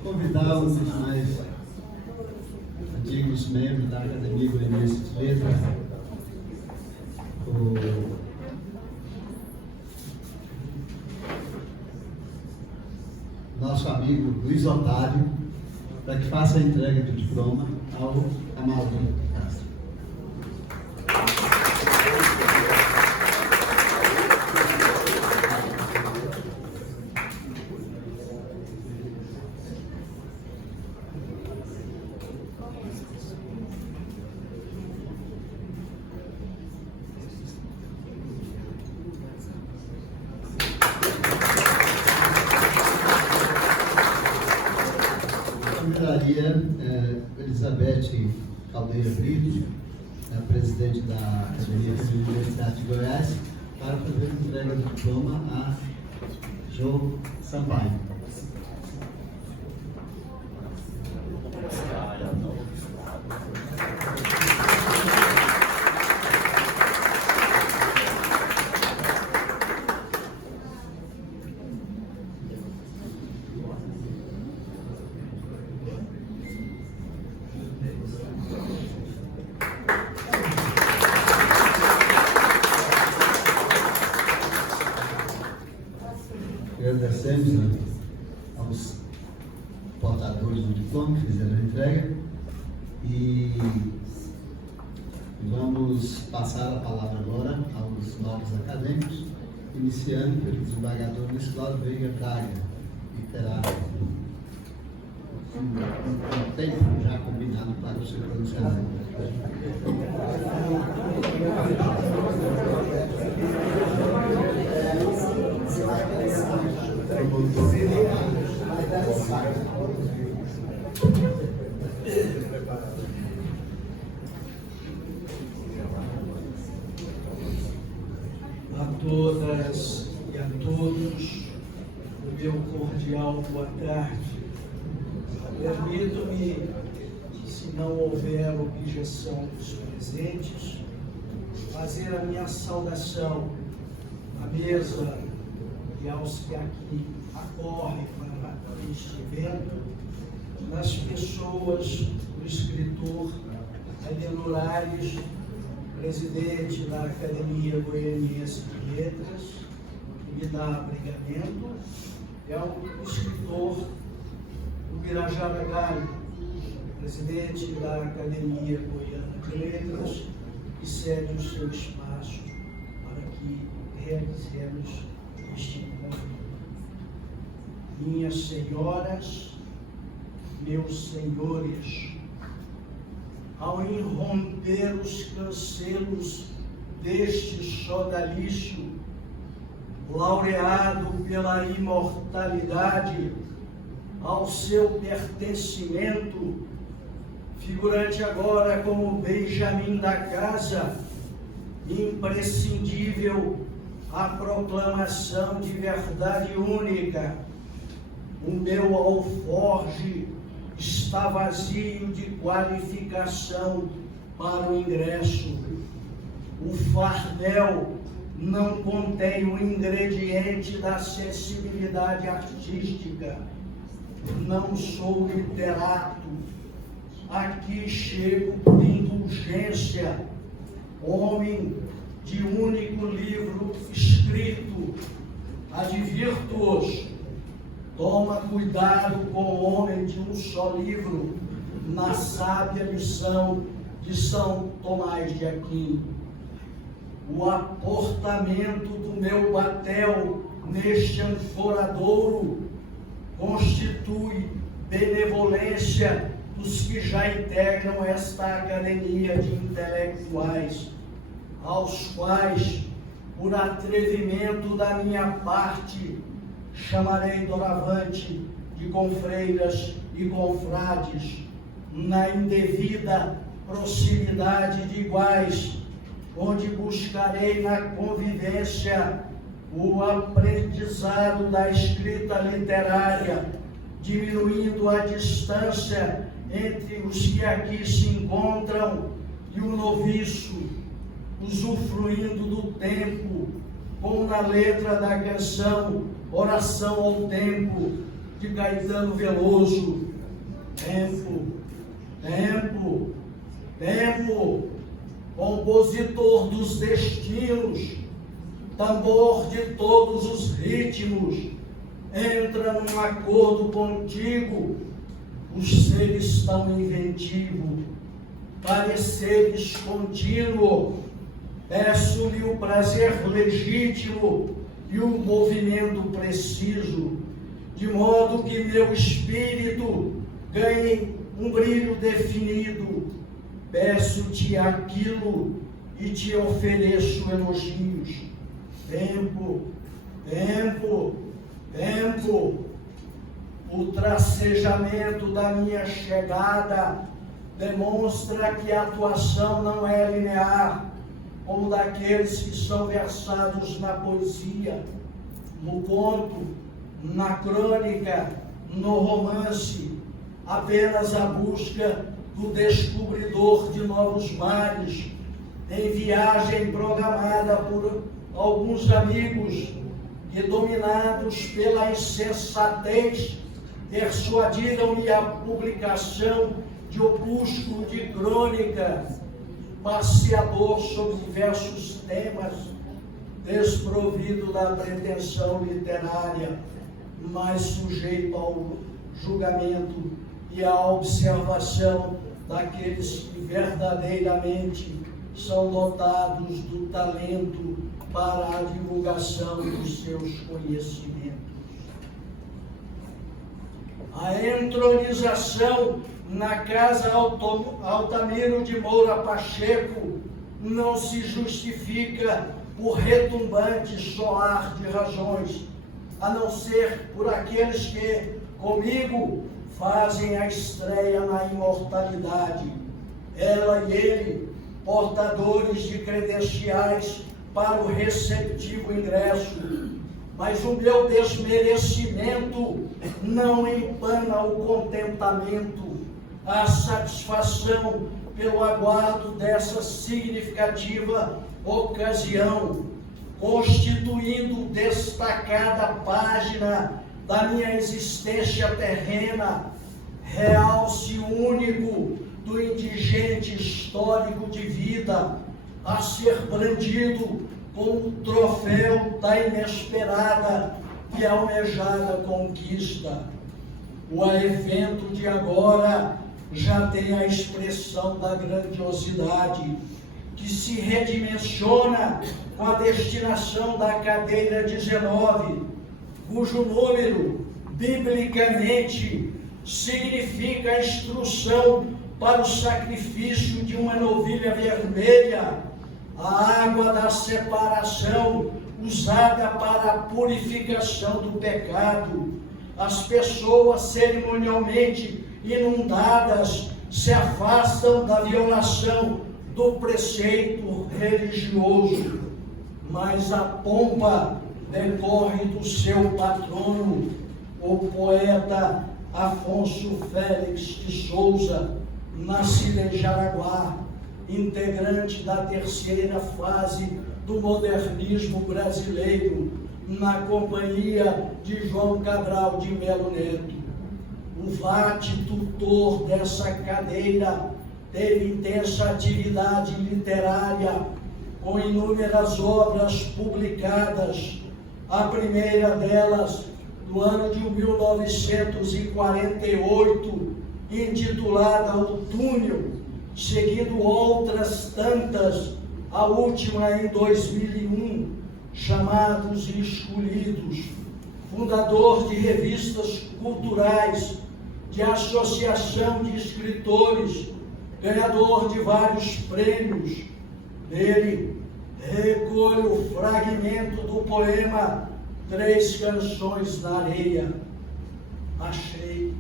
Convidar um dos mais antigos membros da Academia Goianiense de Letras, o nosso amigo Luiz Otário, para que faça a entrega do diploma ao Amauri Castro. Convidaria Elizabeth Caldeira Brito, a presidente da Academia da Universidade de Goiás, para fazer a entrega do diploma a Jô Sampaio. Agradecemos aos portadores do diploma que fizeram a entrega e vamos passar a palavra agora aos novos acadêmicos, iniciando pelo desembargador Luiz Cláudio Veiga Braga, literário. Um tempo já combinado para o seu pronunciamento. A todas e a todos, o meu cordial boa tarde. Permito-me, se não houver objeção dos presentes, fazer a minha saudação à mesa e aos que aqui acorrem para este evento, nas pessoas do escritor Adenor Aires, presidente da Academia Goianiense de Letras, que me dá abrigamento, é o escritor Ubirajara Galho, presidente da Academia Goiana de Letras, que cede o seu espaço para que realizemos este encontro. Minhas senhoras, meus senhores, ao irromper os cancelos deste sodalício, laureado pela imortalidade, ao seu pertencimento, figurante agora como Benjamin da casa, imprescindível a proclamação de verdade única. O meu alforge está vazio de qualificação para o ingresso. O fardel não contém o ingrediente da sensibilidade artística. Não sou literato. Aqui chego por indulgência, homem de único livro escrito. Advirto-os, toma cuidado com o homem de um só livro, na sábia lição de São Tomás de Aquino. O aportamento do meu batel neste anforadouro constitui benevolência dos que já integram esta academia de intelectuais, aos quais, por atrevimento da minha parte, chamarei doravante de confreiras e confrades, na indevida proximidade de iguais, onde buscarei na convivência o aprendizado da escrita literária, diminuindo a distância entre os que aqui se encontram e o noviço, usufruindo do tempo, como na letra da canção Oração ao Tempo, de Caetano Veloso. Tempo, tempo, tempo, compositor dos destinos, tambor de todos os ritmos, entra num acordo contigo, os seres tão inventivos, pareceres contínuo, peço-lhe o prazer legítimo e o movimento preciso, de modo que meu espírito ganhe um brilho definido. Peço-te aquilo e te ofereço elogios. Tempo, tempo, tempo. O tracejamento da minha chegada demonstra que a atuação não é linear, como daqueles que são versados na poesia, no conto, na crônica, no romance, apenas a busca do descobridor de novos mares, em viagem programada por alguns amigos que, dominados pela insensatez, persuadiram-me a publicação de opúsculo de crônica, passeador sobre diversos temas, desprovido da pretensão literária, mas sujeito ao julgamento e à observação daqueles que verdadeiramente são dotados do talento para a divulgação dos seus conhecimentos. A entronização na casa Altamiro de Moura Pacheco não se justifica por retumbante soar de razões, a não ser por aqueles que, comigo, fazem a estreia na imortalidade. Ela e ele, portadores de credenciais para o receptivo ingresso. Mas o meu desmerecimento não empana o contentamento, a satisfação pelo aguardo dessa significativa ocasião, constituindo destacada página da minha existência terrena, realce único do indigente histórico de vida, a ser brandido como o troféu da inesperada e almejada conquista. O evento de agora já tem a expressão da grandiosidade, que se redimensiona com a destinação da cadeira 19, cujo número, biblicamente, significa a instrução para o sacrifício de uma novilha vermelha, a água da separação usada para a purificação do pecado. As pessoas cerimonialmente inundadas se afastam da violação do preceito religioso, mas a pompa decorre do seu patrono, o poeta Afonso Félix de Souza, nascido em Jaraguá, integrante da terceira fase do modernismo brasileiro, na companhia de João Cabral de Melo Neto. O vate tutor dessa cadeira teve intensa atividade literária, com inúmeras obras publicadas, a primeira delas do ano de 1948, intitulada O Túnel, seguindo outras tantas, a última em 2001, Chamados e Escolhidos, fundador de revistas culturais, de associação de escritores, ganhador de vários prêmios. Dele, recolho o fragmento do poema Três Canções na Areia. Achei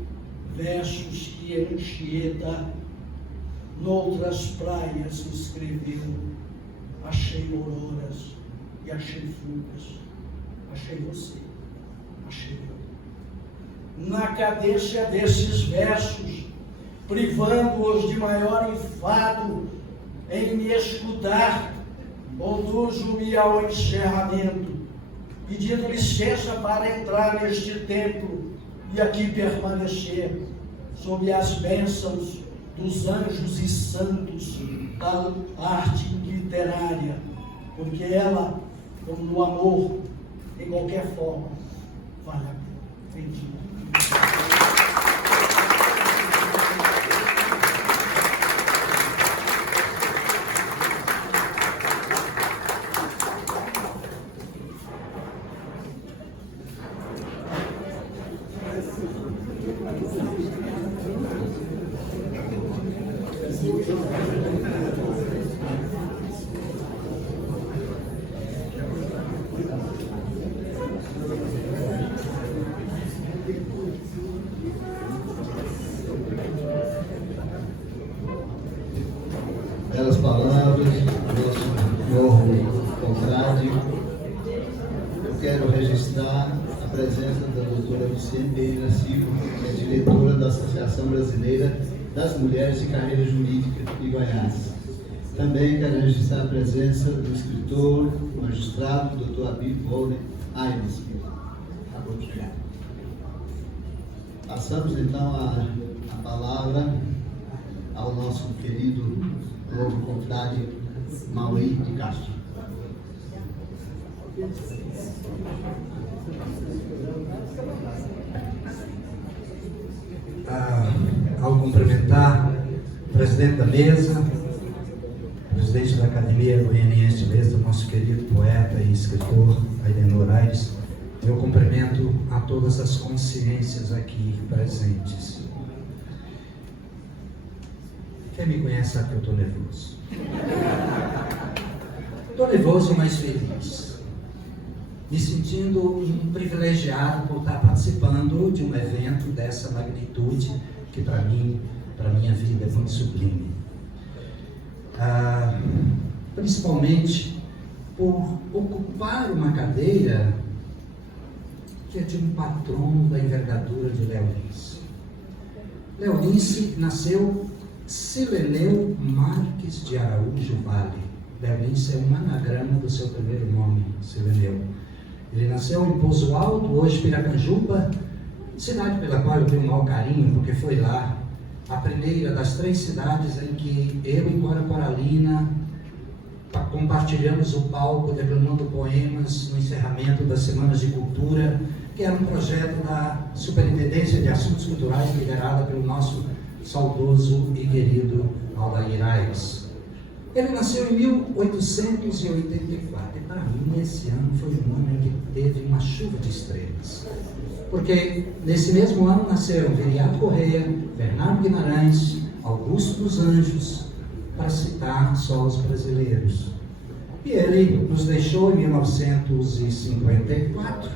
versos que Anchieta, noutras praias, escreveu. Achei auroras e achei fugas. Achei você, achei eu. Na cadência desses versos, privando-os de maior enfado em me escutar, conduzo-me ao encerramento, pedindo licença para entrar neste templo e aqui permanecer sob as bênçãos dos anjos e santos da arte literária, porque ela, como no amor, em qualquer forma, vale a pena. Bendito. Belas palavras, nosso nobre confrade. Eu quero registrar a presença da doutora Vicente Pereira Silva, que é diretora da Associação Brasileira das Mulheres de Carreira Jurídica de Goiás. Também quero registrar a presença do escritor, magistrado, doutor Abílio Volner Aires, que acabou de chegar. Passamos então a palavra ao nosso querido novo confrade Mauri de Castro. Ao cumprimentar o presidente da mesa, presidente da Academia Goianiense de Letras, nosso querido poeta e escritor Aidenor Aires, eu cumprimento a todas as consciências aqui presentes. Quem me conhece sabe que eu estou nervoso. Estou nervoso, mas feliz. Me sentindo um privilegiado por estar participando de um evento dessa magnitude, que para mim, para a minha vida, é muito sublime. Principalmente por ocupar uma cadeira que é de um patrono da envergadura de Leonice. Leonice nasceu Sileneu Marques de Araújo Vale. Leonice é um anagrama do seu primeiro nome, Sileneu. Ele nasceu em Pouso Alto, hoje Piracanjuba, cidade pela qual eu tenho um maior carinho, porque foi lá a primeira das 3 cidades em que eu e Cora Coralina compartilhamos o palco declamando poemas no encerramento das Semanas de Cultura, que era um projeto da Superintendência de Assuntos Culturais, liderada pelo nosso saudoso e querido Aldair Aires. Ele nasceu em 1884 e para mim esse ano foi um ano em que teve uma chuva de estrelas, porque nesse mesmo ano nasceram Viriato Correia, Bernardo Guimarães, Augusto dos Anjos, para citar só os brasileiros. E ele nos deixou em 1954,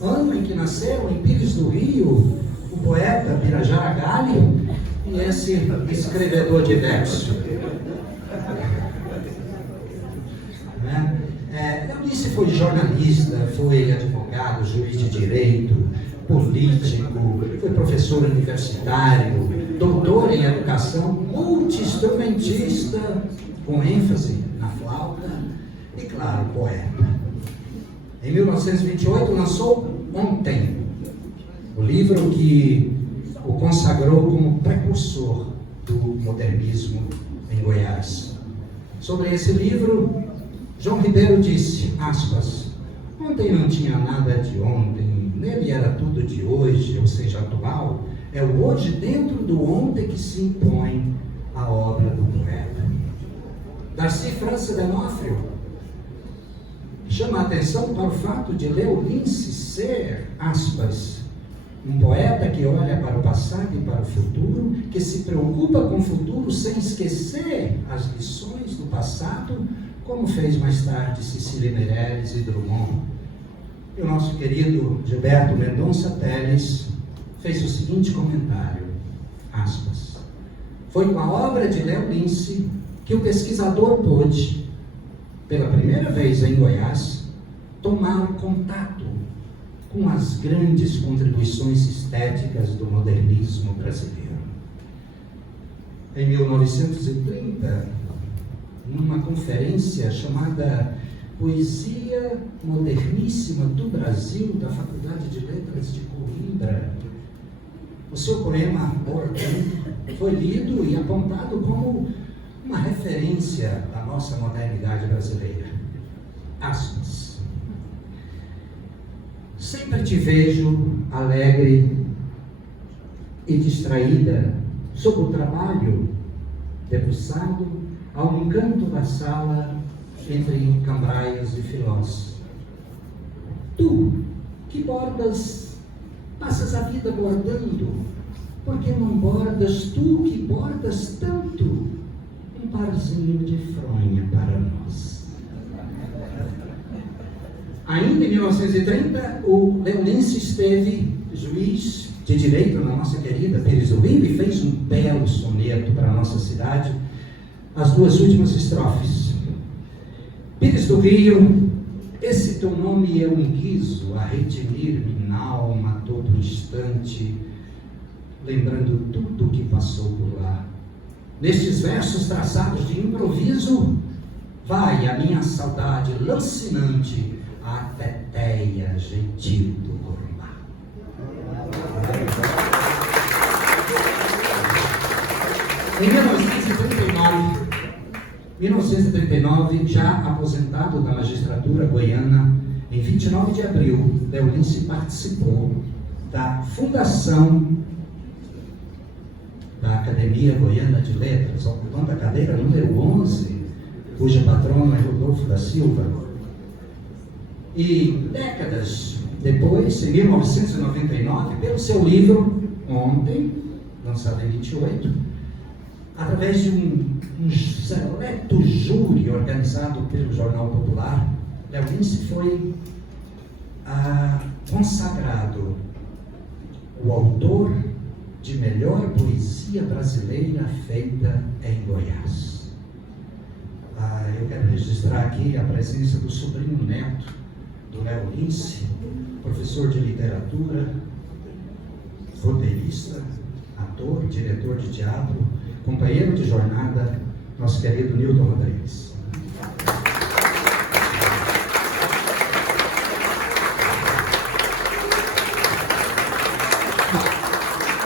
ano em que nasceu em Pires do Rio o poeta Birajara Galli e esse escrevedor de verso. Leonice foi jornalista, foi advogado, juiz de direito, político, foi professor universitário, doutor em educação, multi-instrumentista, com ênfase na flauta e, claro, poeta. Em 1928 lançou Ontem, o livro que o consagrou como precursor do modernismo em Goiás. Sobre esse livro, João Ribeiro disse, aspas, ontem não tinha nada de ontem, nele era tudo de hoje, ou seja, atual, é o hoje dentro do ontem que se impõe a obra do poeta. Darcy França D'Onofrio chama a atenção para o fato de Léo Lince ser, aspas, um poeta que olha para o passado e para o futuro, que se preocupa com o futuro sem esquecer as lições do passado, como fez mais tarde Cecília Meirelles e Drummond. E o nosso querido Gilberto Mendonça Teles fez o seguinte comentário, aspas, foi com a obra de Léo Lince que o pesquisador pôde, pela primeira vez em Goiás, tomar contato com as grandes contribuições estéticas do modernismo brasileiro. Em 1930, numa conferência chamada Poesia Moderníssima do Brasil, da Faculdade de Letras de Coimbra, o seu poema Bordão foi lido e apontado como uma referência da nossa modernidade brasileira. Aspas. Sempre te vejo alegre e distraída sob o trabalho, debruçado a um canto da sala entre cambraias e filós. Tu, que bordas, passas a vida bordando, porque não bordas tu que bordas tanto um parzinho de fronha para nós. Ainda em 1930, o Léo Lince esteve juiz de direito na nossa querida Pires do Rio e fez um belo soneto para a nossa cidade, as duas últimas estrofes. Pires do Rio, esse teu nome é um guiso a retinir-me na alma a todo instante, lembrando tudo que passou por lá. Nestes versos traçados de improviso, vai a minha saudade lancinante à teteia gentil do Corumbá. Em 1939, já aposentado da magistratura goiana, em 29 de abril, Léo Lince participou da fundação da Academia Goiana de Letras, ocupando a cadeira número 11, cuja patrona é Rodolfo da Silva. E décadas depois, em 1999, pelo seu livro Ontem, lançado em 28, através de um seleto júri organizado pelo Jornal Popular, Léo Lince foi consagrado o autor de melhor poesia brasileira feita em Goiás. Eu quero registrar aqui a presença do sobrinho neto do Léo Lince, professor de literatura, roteirista, ator, diretor de teatro, companheiro de jornada, nosso querido Nilton Rodrigues.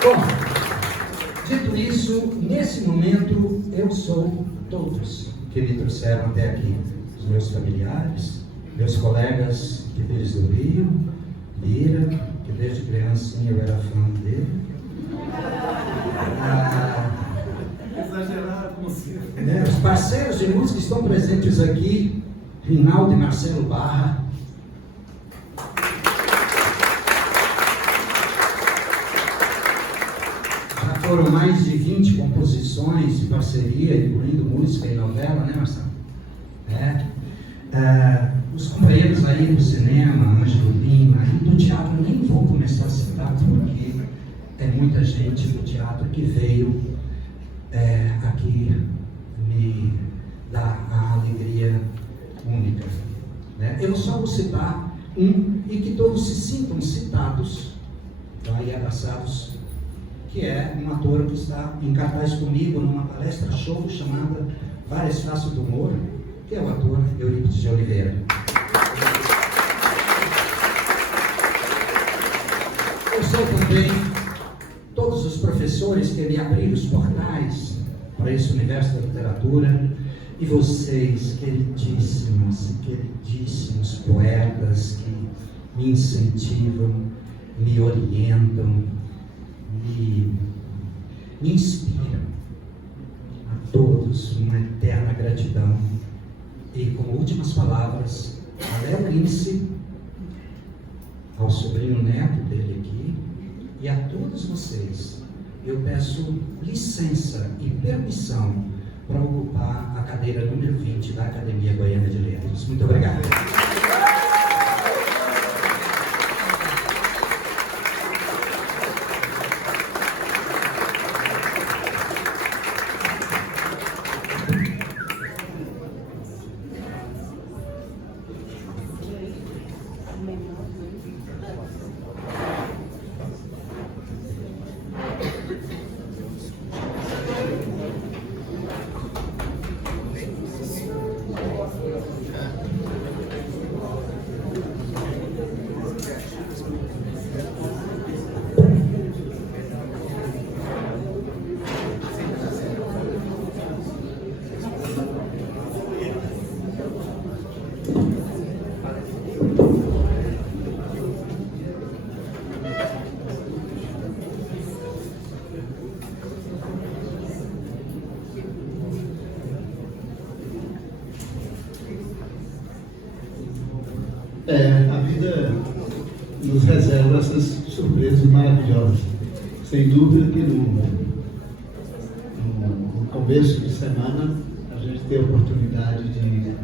Bom, dito isso, nesse momento eu sou todos que me trouxeram até aqui. Os meus familiares, meus colegas de Pires do Rio, Lira, que desde criancinha eu era fã dele. Exagerado como sempre. Os parceiros de música estão presentes aqui, Rinaldo e Marcelo Barra. Foram mais de 20 composições de parceria, incluindo música e novela, né, Marcelo? Os companheiros aí do cinema, Ângelo Lima, e do teatro, nem vou começar a citar, porque é muita gente do teatro que veio aqui me dar a alegria única. Né? Eu só vou citar um, e que todos se sintam citados, então, aí abraçados, que é um ator que está em cartaz comigo numa palestra show chamada Várias Faces do Humor, que é o ator Eurípides de Oliveira. Eu sou também todos os professores que me abriram os portais para esse universo da literatura, e vocês, queridíssimos e queridíssimos poetas que me incentivam, me orientam, me inspiram. todos uma eterna gratidão. E como últimas palavras, a Léo Lince, ao sobrinho neto dele aqui, e a todos vocês, eu peço licença e permissão para ocupar a cadeira número 20 da Academia Goiana de Letras. Muito obrigado. A vida nos reserva essas surpresas maravilhosas. Sem dúvida que no começo de semana a gente tem a oportunidade de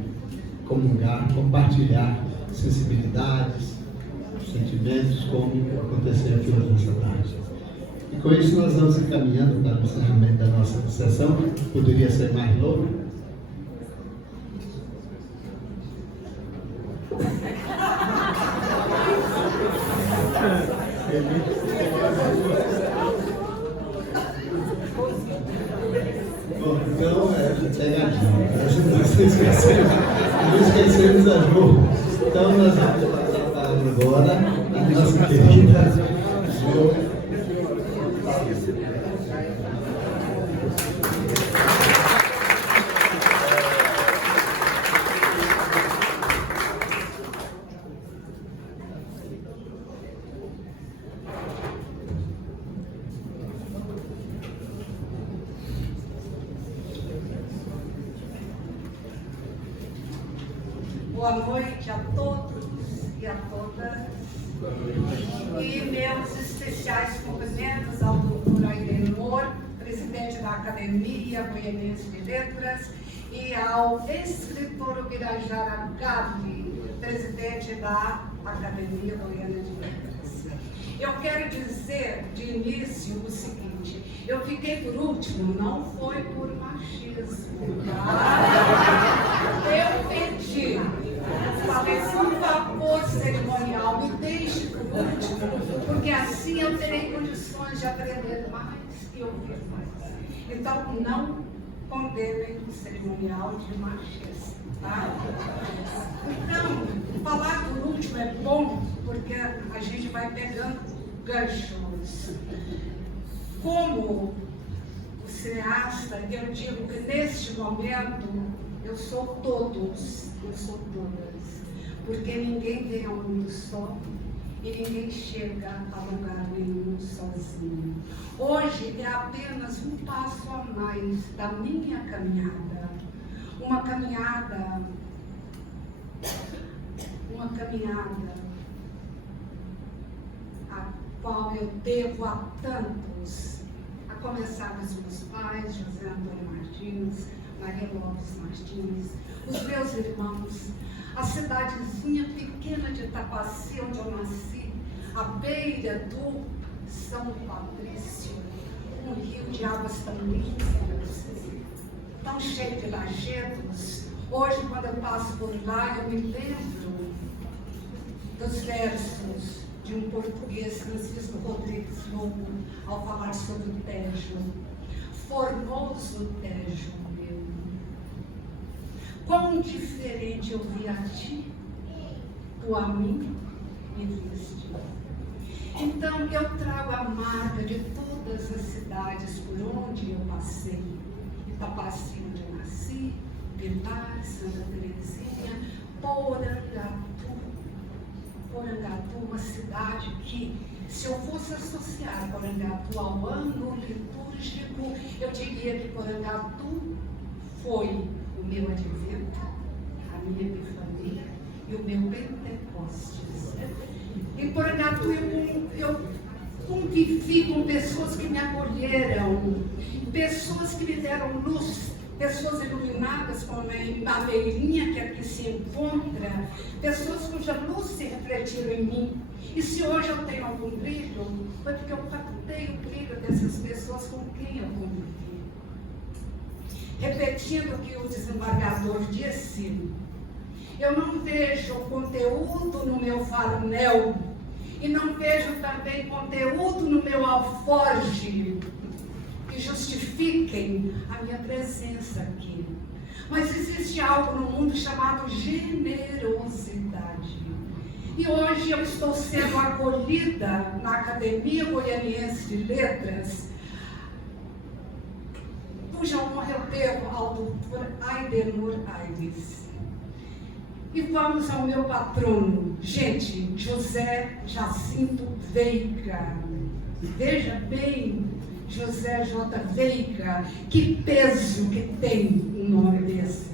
comungar, compartilhar sensibilidades, sentimentos, como aconteceu aqui hoje nessa tarde. E com isso nós vamos encaminhando para o encerramento da nossa sessão. Poderia ser mais longo. Bom, então, pegadinha. Não esquecemos a Ju. Então, nós vamos passar a palavra agora à nossa querida Ju. Boa noite a todos e a todas. E meus especiais cumprimentos ao doutor Aidenor, presidente da Academia Goianense de Letras, e ao escritor Ubirajara Gabi, presidente da Academia Goiana de Letras. Eu quero dizer de início o seguinte: eu fiquei por último, não foi por machismo, tá? Eu pedi, falei, por favor, cerimonial, me deixe por último, porque assim eu terei condições de aprender mais e ouvir mais. Então, não condenem o cerimonial de machismo, tá? Então, falar por último é bom, porque a gente vai pegando ganchos. Como o cineasta, eu digo que neste momento eu sou todos, eu sou todas, porque ninguém vem ao mundo só e ninguém chega a lugar nenhum sozinho. Hoje é apenas um passo a mais da minha caminhada, uma caminhada a qual eu devo a tantos, a começar dos meus pais, José Antônio Martins, Maria Lopes Martins, os meus irmãos, a cidadezinha pequena de Taquaci, onde eu nasci, à beira do São Patrício, um rio de águas tão limpas, tão cheio de lajedos. Hoje, quando eu passo por lá, eu me lembro dos versos de um português, Francisco Rodrigues Lobo, ao falar sobre o Tejo. Formoso Tejo meu, quão diferente eu vi a ti, tu a mim me viste. Então eu trago a marca de todas as cidades por onde eu passei. Itapaci, onde eu nasci, Pilar, Santa Terezinha, Porangatu, Porangatu, uma cidade que, se eu fosse associar Porangatu ao ano litúrgico, eu diria que Porangatu foi o meu advento, a minha epifania e o meu Pentecostes. Em Porangatu eu convivi com pessoas que me acolheram, pessoas que me deram luz, pessoas iluminadas como a Meirinha que aqui se encontra, pessoas cuja luz se refletiram em mim. E se hoje eu tenho algum brilho, foi porque eu captei o brilho dessas pessoas com quem eu convivi. Repetindo o que o desembargador disse, eu não vejo conteúdo no meu farnel e não vejo também conteúdo no meu alforje que justifiquem a minha presença aqui. Mas existe algo no mundo chamado generosidade. E hoje eu estou sendo acolhida na Academia Goianiense de Letras, cuja honra eu devo ao doutor Aidenor Aires. E vamos ao meu patrono, gente, José Jacinto Veiga. Veja bem, José J. Veiga, que peso que tem um nome desse.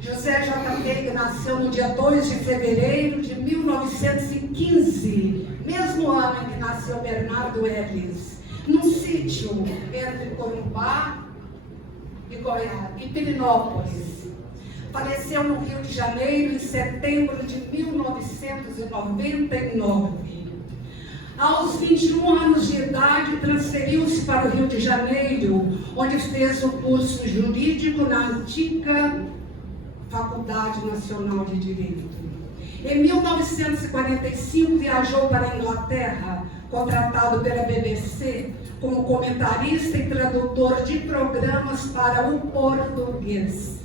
José J. Veiga nasceu no dia 2 de fevereiro de 1915, mesmo ano em que nasceu Bernardo Ellis, num sítio entre Corumbá e Pirinópolis. Faleceu no Rio de Janeiro em setembro de 1999. Aos 21 anos de idade, transferiu-se para o Rio de Janeiro, onde fez o curso jurídico na antiga Faculdade Nacional de Direito. Em 1945, viajou para a Inglaterra, contratado pela BBC como comentarista e tradutor de programas para o português.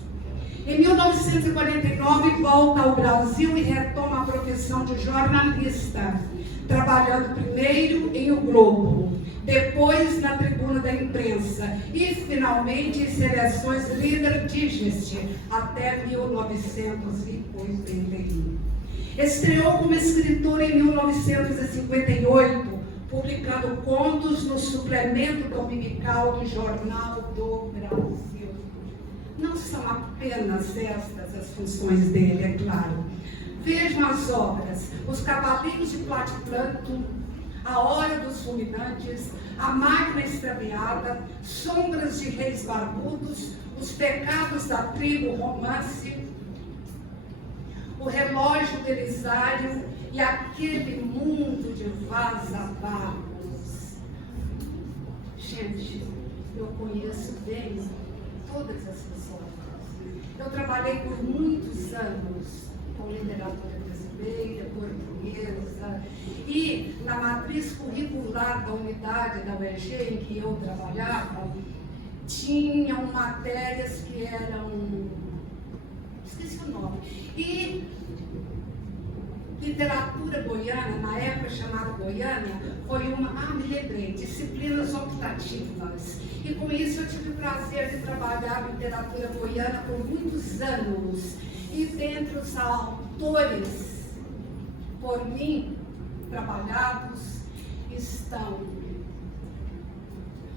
Em 1949, volta ao Brasil e retoma a profissão de jornalista, trabalhando primeiro em O Globo, depois na Tribuna da Imprensa e, finalmente, em Seleções Líder Digest, até 1981. Estreou como escritora em 1958, publicando contos no suplemento dominical do Jornal do Brasil. Não são apenas estas as funções dele, é claro. Vejam as obras: Os Cavalinhos de Platiplanto, A Hora dos Fulminantes, A Máquina Extraviada, Sombras de Reis Barbudos, Os Pecados da Tribo, Romance, O Relógio do Elisário e Aquele Mundo de Vaza-Barros. Gente, eu conheço bem todas essas obras. Eu trabalhei por muitos anos com literatura brasileira, portuguesa, e na matriz curricular da unidade da UEG em que eu trabalhava, tinham matérias que eram, esqueci o nome, e literatura goiana, na época chamada Goiânia, foi uma, me lembrei, disciplinas optativas. E com isso eu tive o prazer de trabalhar literatura goiana por muitos anos. E dentre os autores, por mim, trabalhados, estão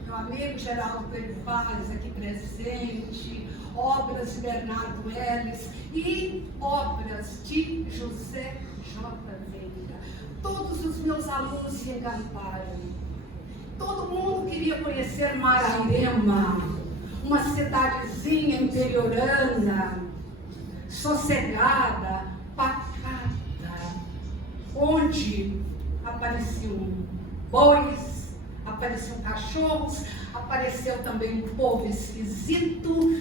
meu amigo Geraldo Perifaz, aqui presente, obras de Bernardo Ellis e obras de José J. Veiga. Todos os meus alunos se encantaram. Todo mundo queria conhecer Marairema, uma cidadezinha interiorana, sossegada, pacata, onde apareciam bois, apareciam cachorros, apareceu também um povo esquisito,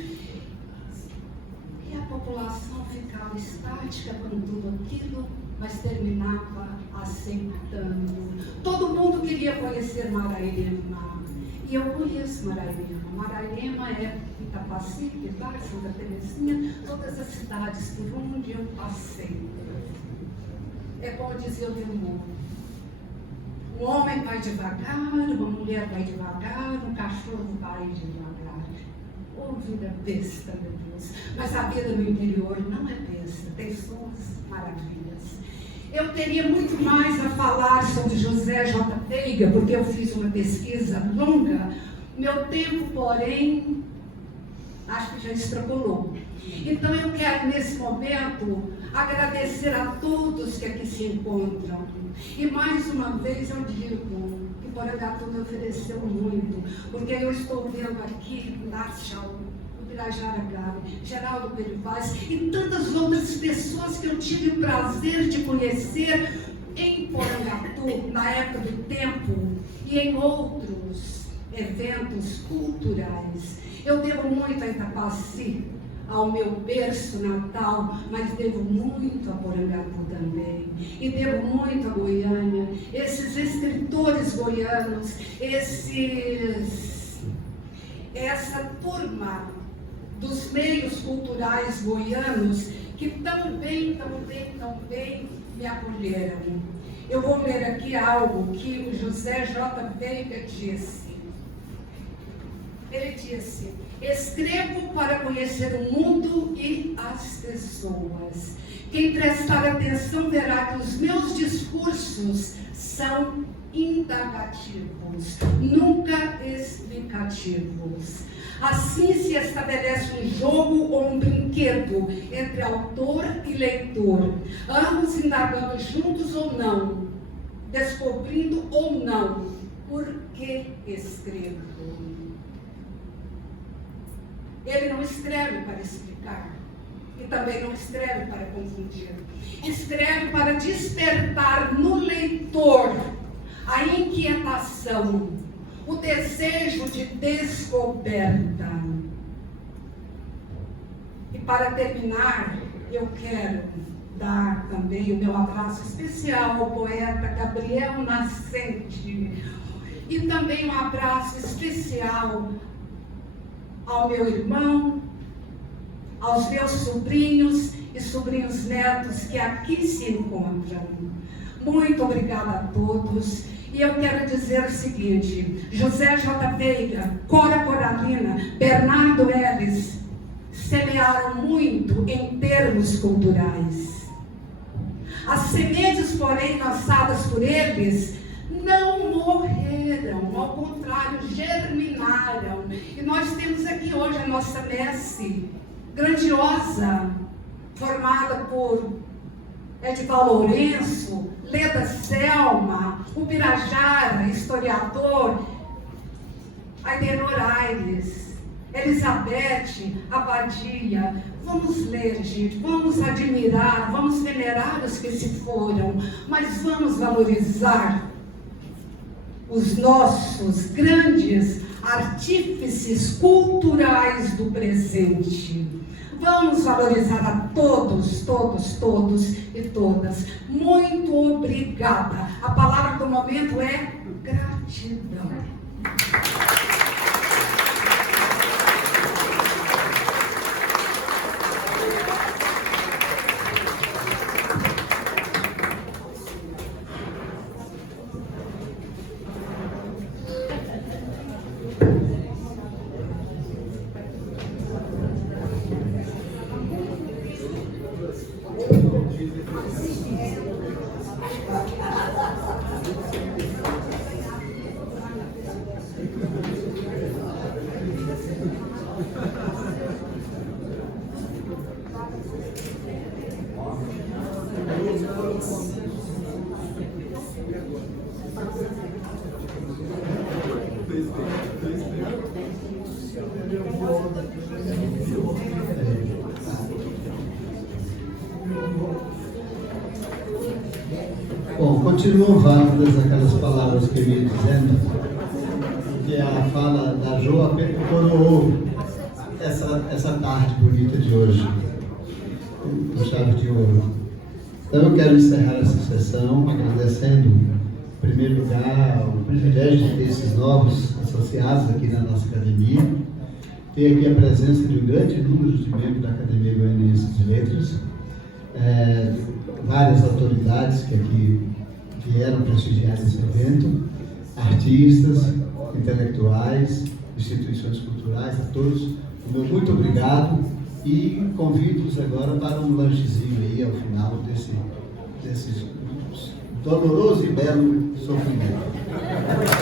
e a população ficava estática com tudo aquilo, mas terminava aceitando. Todo mundo queria conhecer Marairema, e eu conheço Marairema. Marairema é Itapaci, Pilar, Santa Terezinha, todas as cidades por onde eu passei. É como dizia o Demônio: um homem vai devagar, uma mulher vai devagar, um cachorro vai devagar. Oh, vida besta, meu Deus. Mas a vida no interior não é besta, tem suas maravilhas. Eu teria muito mais a falar sobre José J. Veiga, porque eu fiz uma pesquisa longa. Meu tempo, porém, acho que já extrapolou. Então eu quero, nesse momento, agradecer a todos que aqui se encontram. E mais uma vez eu digo que Porangatu me ofereceu muito, porque eu estou vendo aqui Marshall, Pirajara Gabi, Geraldo Perivaz e tantas outras pessoas que eu tive o prazer de conhecer em Porangatu, na época do tempo, e em outros eventos culturais. Eu devo muito a Itapaci, ao meu berço natal, mas devo muito a Porangatu também. E devo muito a Goiânia, esses escritores goianos, essa turma dos meios culturais goianos que tão bem me acolheram. Eu vou ler aqui algo que o José J. Veiga disse. Ele disse: escrevo para conhecer o mundo e as pessoas. Quem prestar atenção verá que os meus discursos são indagativos, nunca explicativos. Assim se estabelece um jogo ou um brinquedo entre autor e leitor, ambos indagando juntos ou não, descobrindo ou não por que escrevo. Ele não escreve para explicar e também não escreve para confundir. Escreve para despertar no leitor a inquietação, o desejo de descoberta. E para terminar, eu quero dar também o meu abraço especial ao poeta Gabriel Nascente e também um abraço especial ao meu irmão, aos meus sobrinhos e sobrinhos netos que aqui se encontram. Muito obrigada a todos. E eu quero dizer o seguinte: José J. Veiga, Cora Coralina, Bernardo Ellis semearam muito em termos culturais. As sementes, porém, lançadas por eles não morreram, ao contrário, germinaram. E nós temos aqui hoje a nossa messe grandiosa, formada por Edival Lourenço, Leda Selma, o Pirajara, historiador, Aidenor Aires, Elizabeth Abadia. Vamos ler, gente, vamos admirar, vamos venerar os que se foram, mas vamos valorizar os nossos grandes artífices culturais do presente. Vamos valorizar a todos, todos, todos e todas. Muito obrigada. A palavra do momento é gratidão. Bom, continuam válidas aquelas palavras que eu ia dizendo, que a fala da Jo coroou essa tarde bonita de hoje, com chave de ouro. Então eu quero encerrar essa sessão agradecendo, em primeiro lugar, o privilégio de ter esses novos associados aqui na nossa academia, ter aqui a presença de um grande número de membros da Academia Goianiense de Letras, várias autoridades que aqui vieram prestigiar esse evento, artistas, intelectuais, instituições culturais, a todos, o meu muito obrigado e convido-os agora para um lanchezinho aí ao final desse doloroso e belo sofrimento.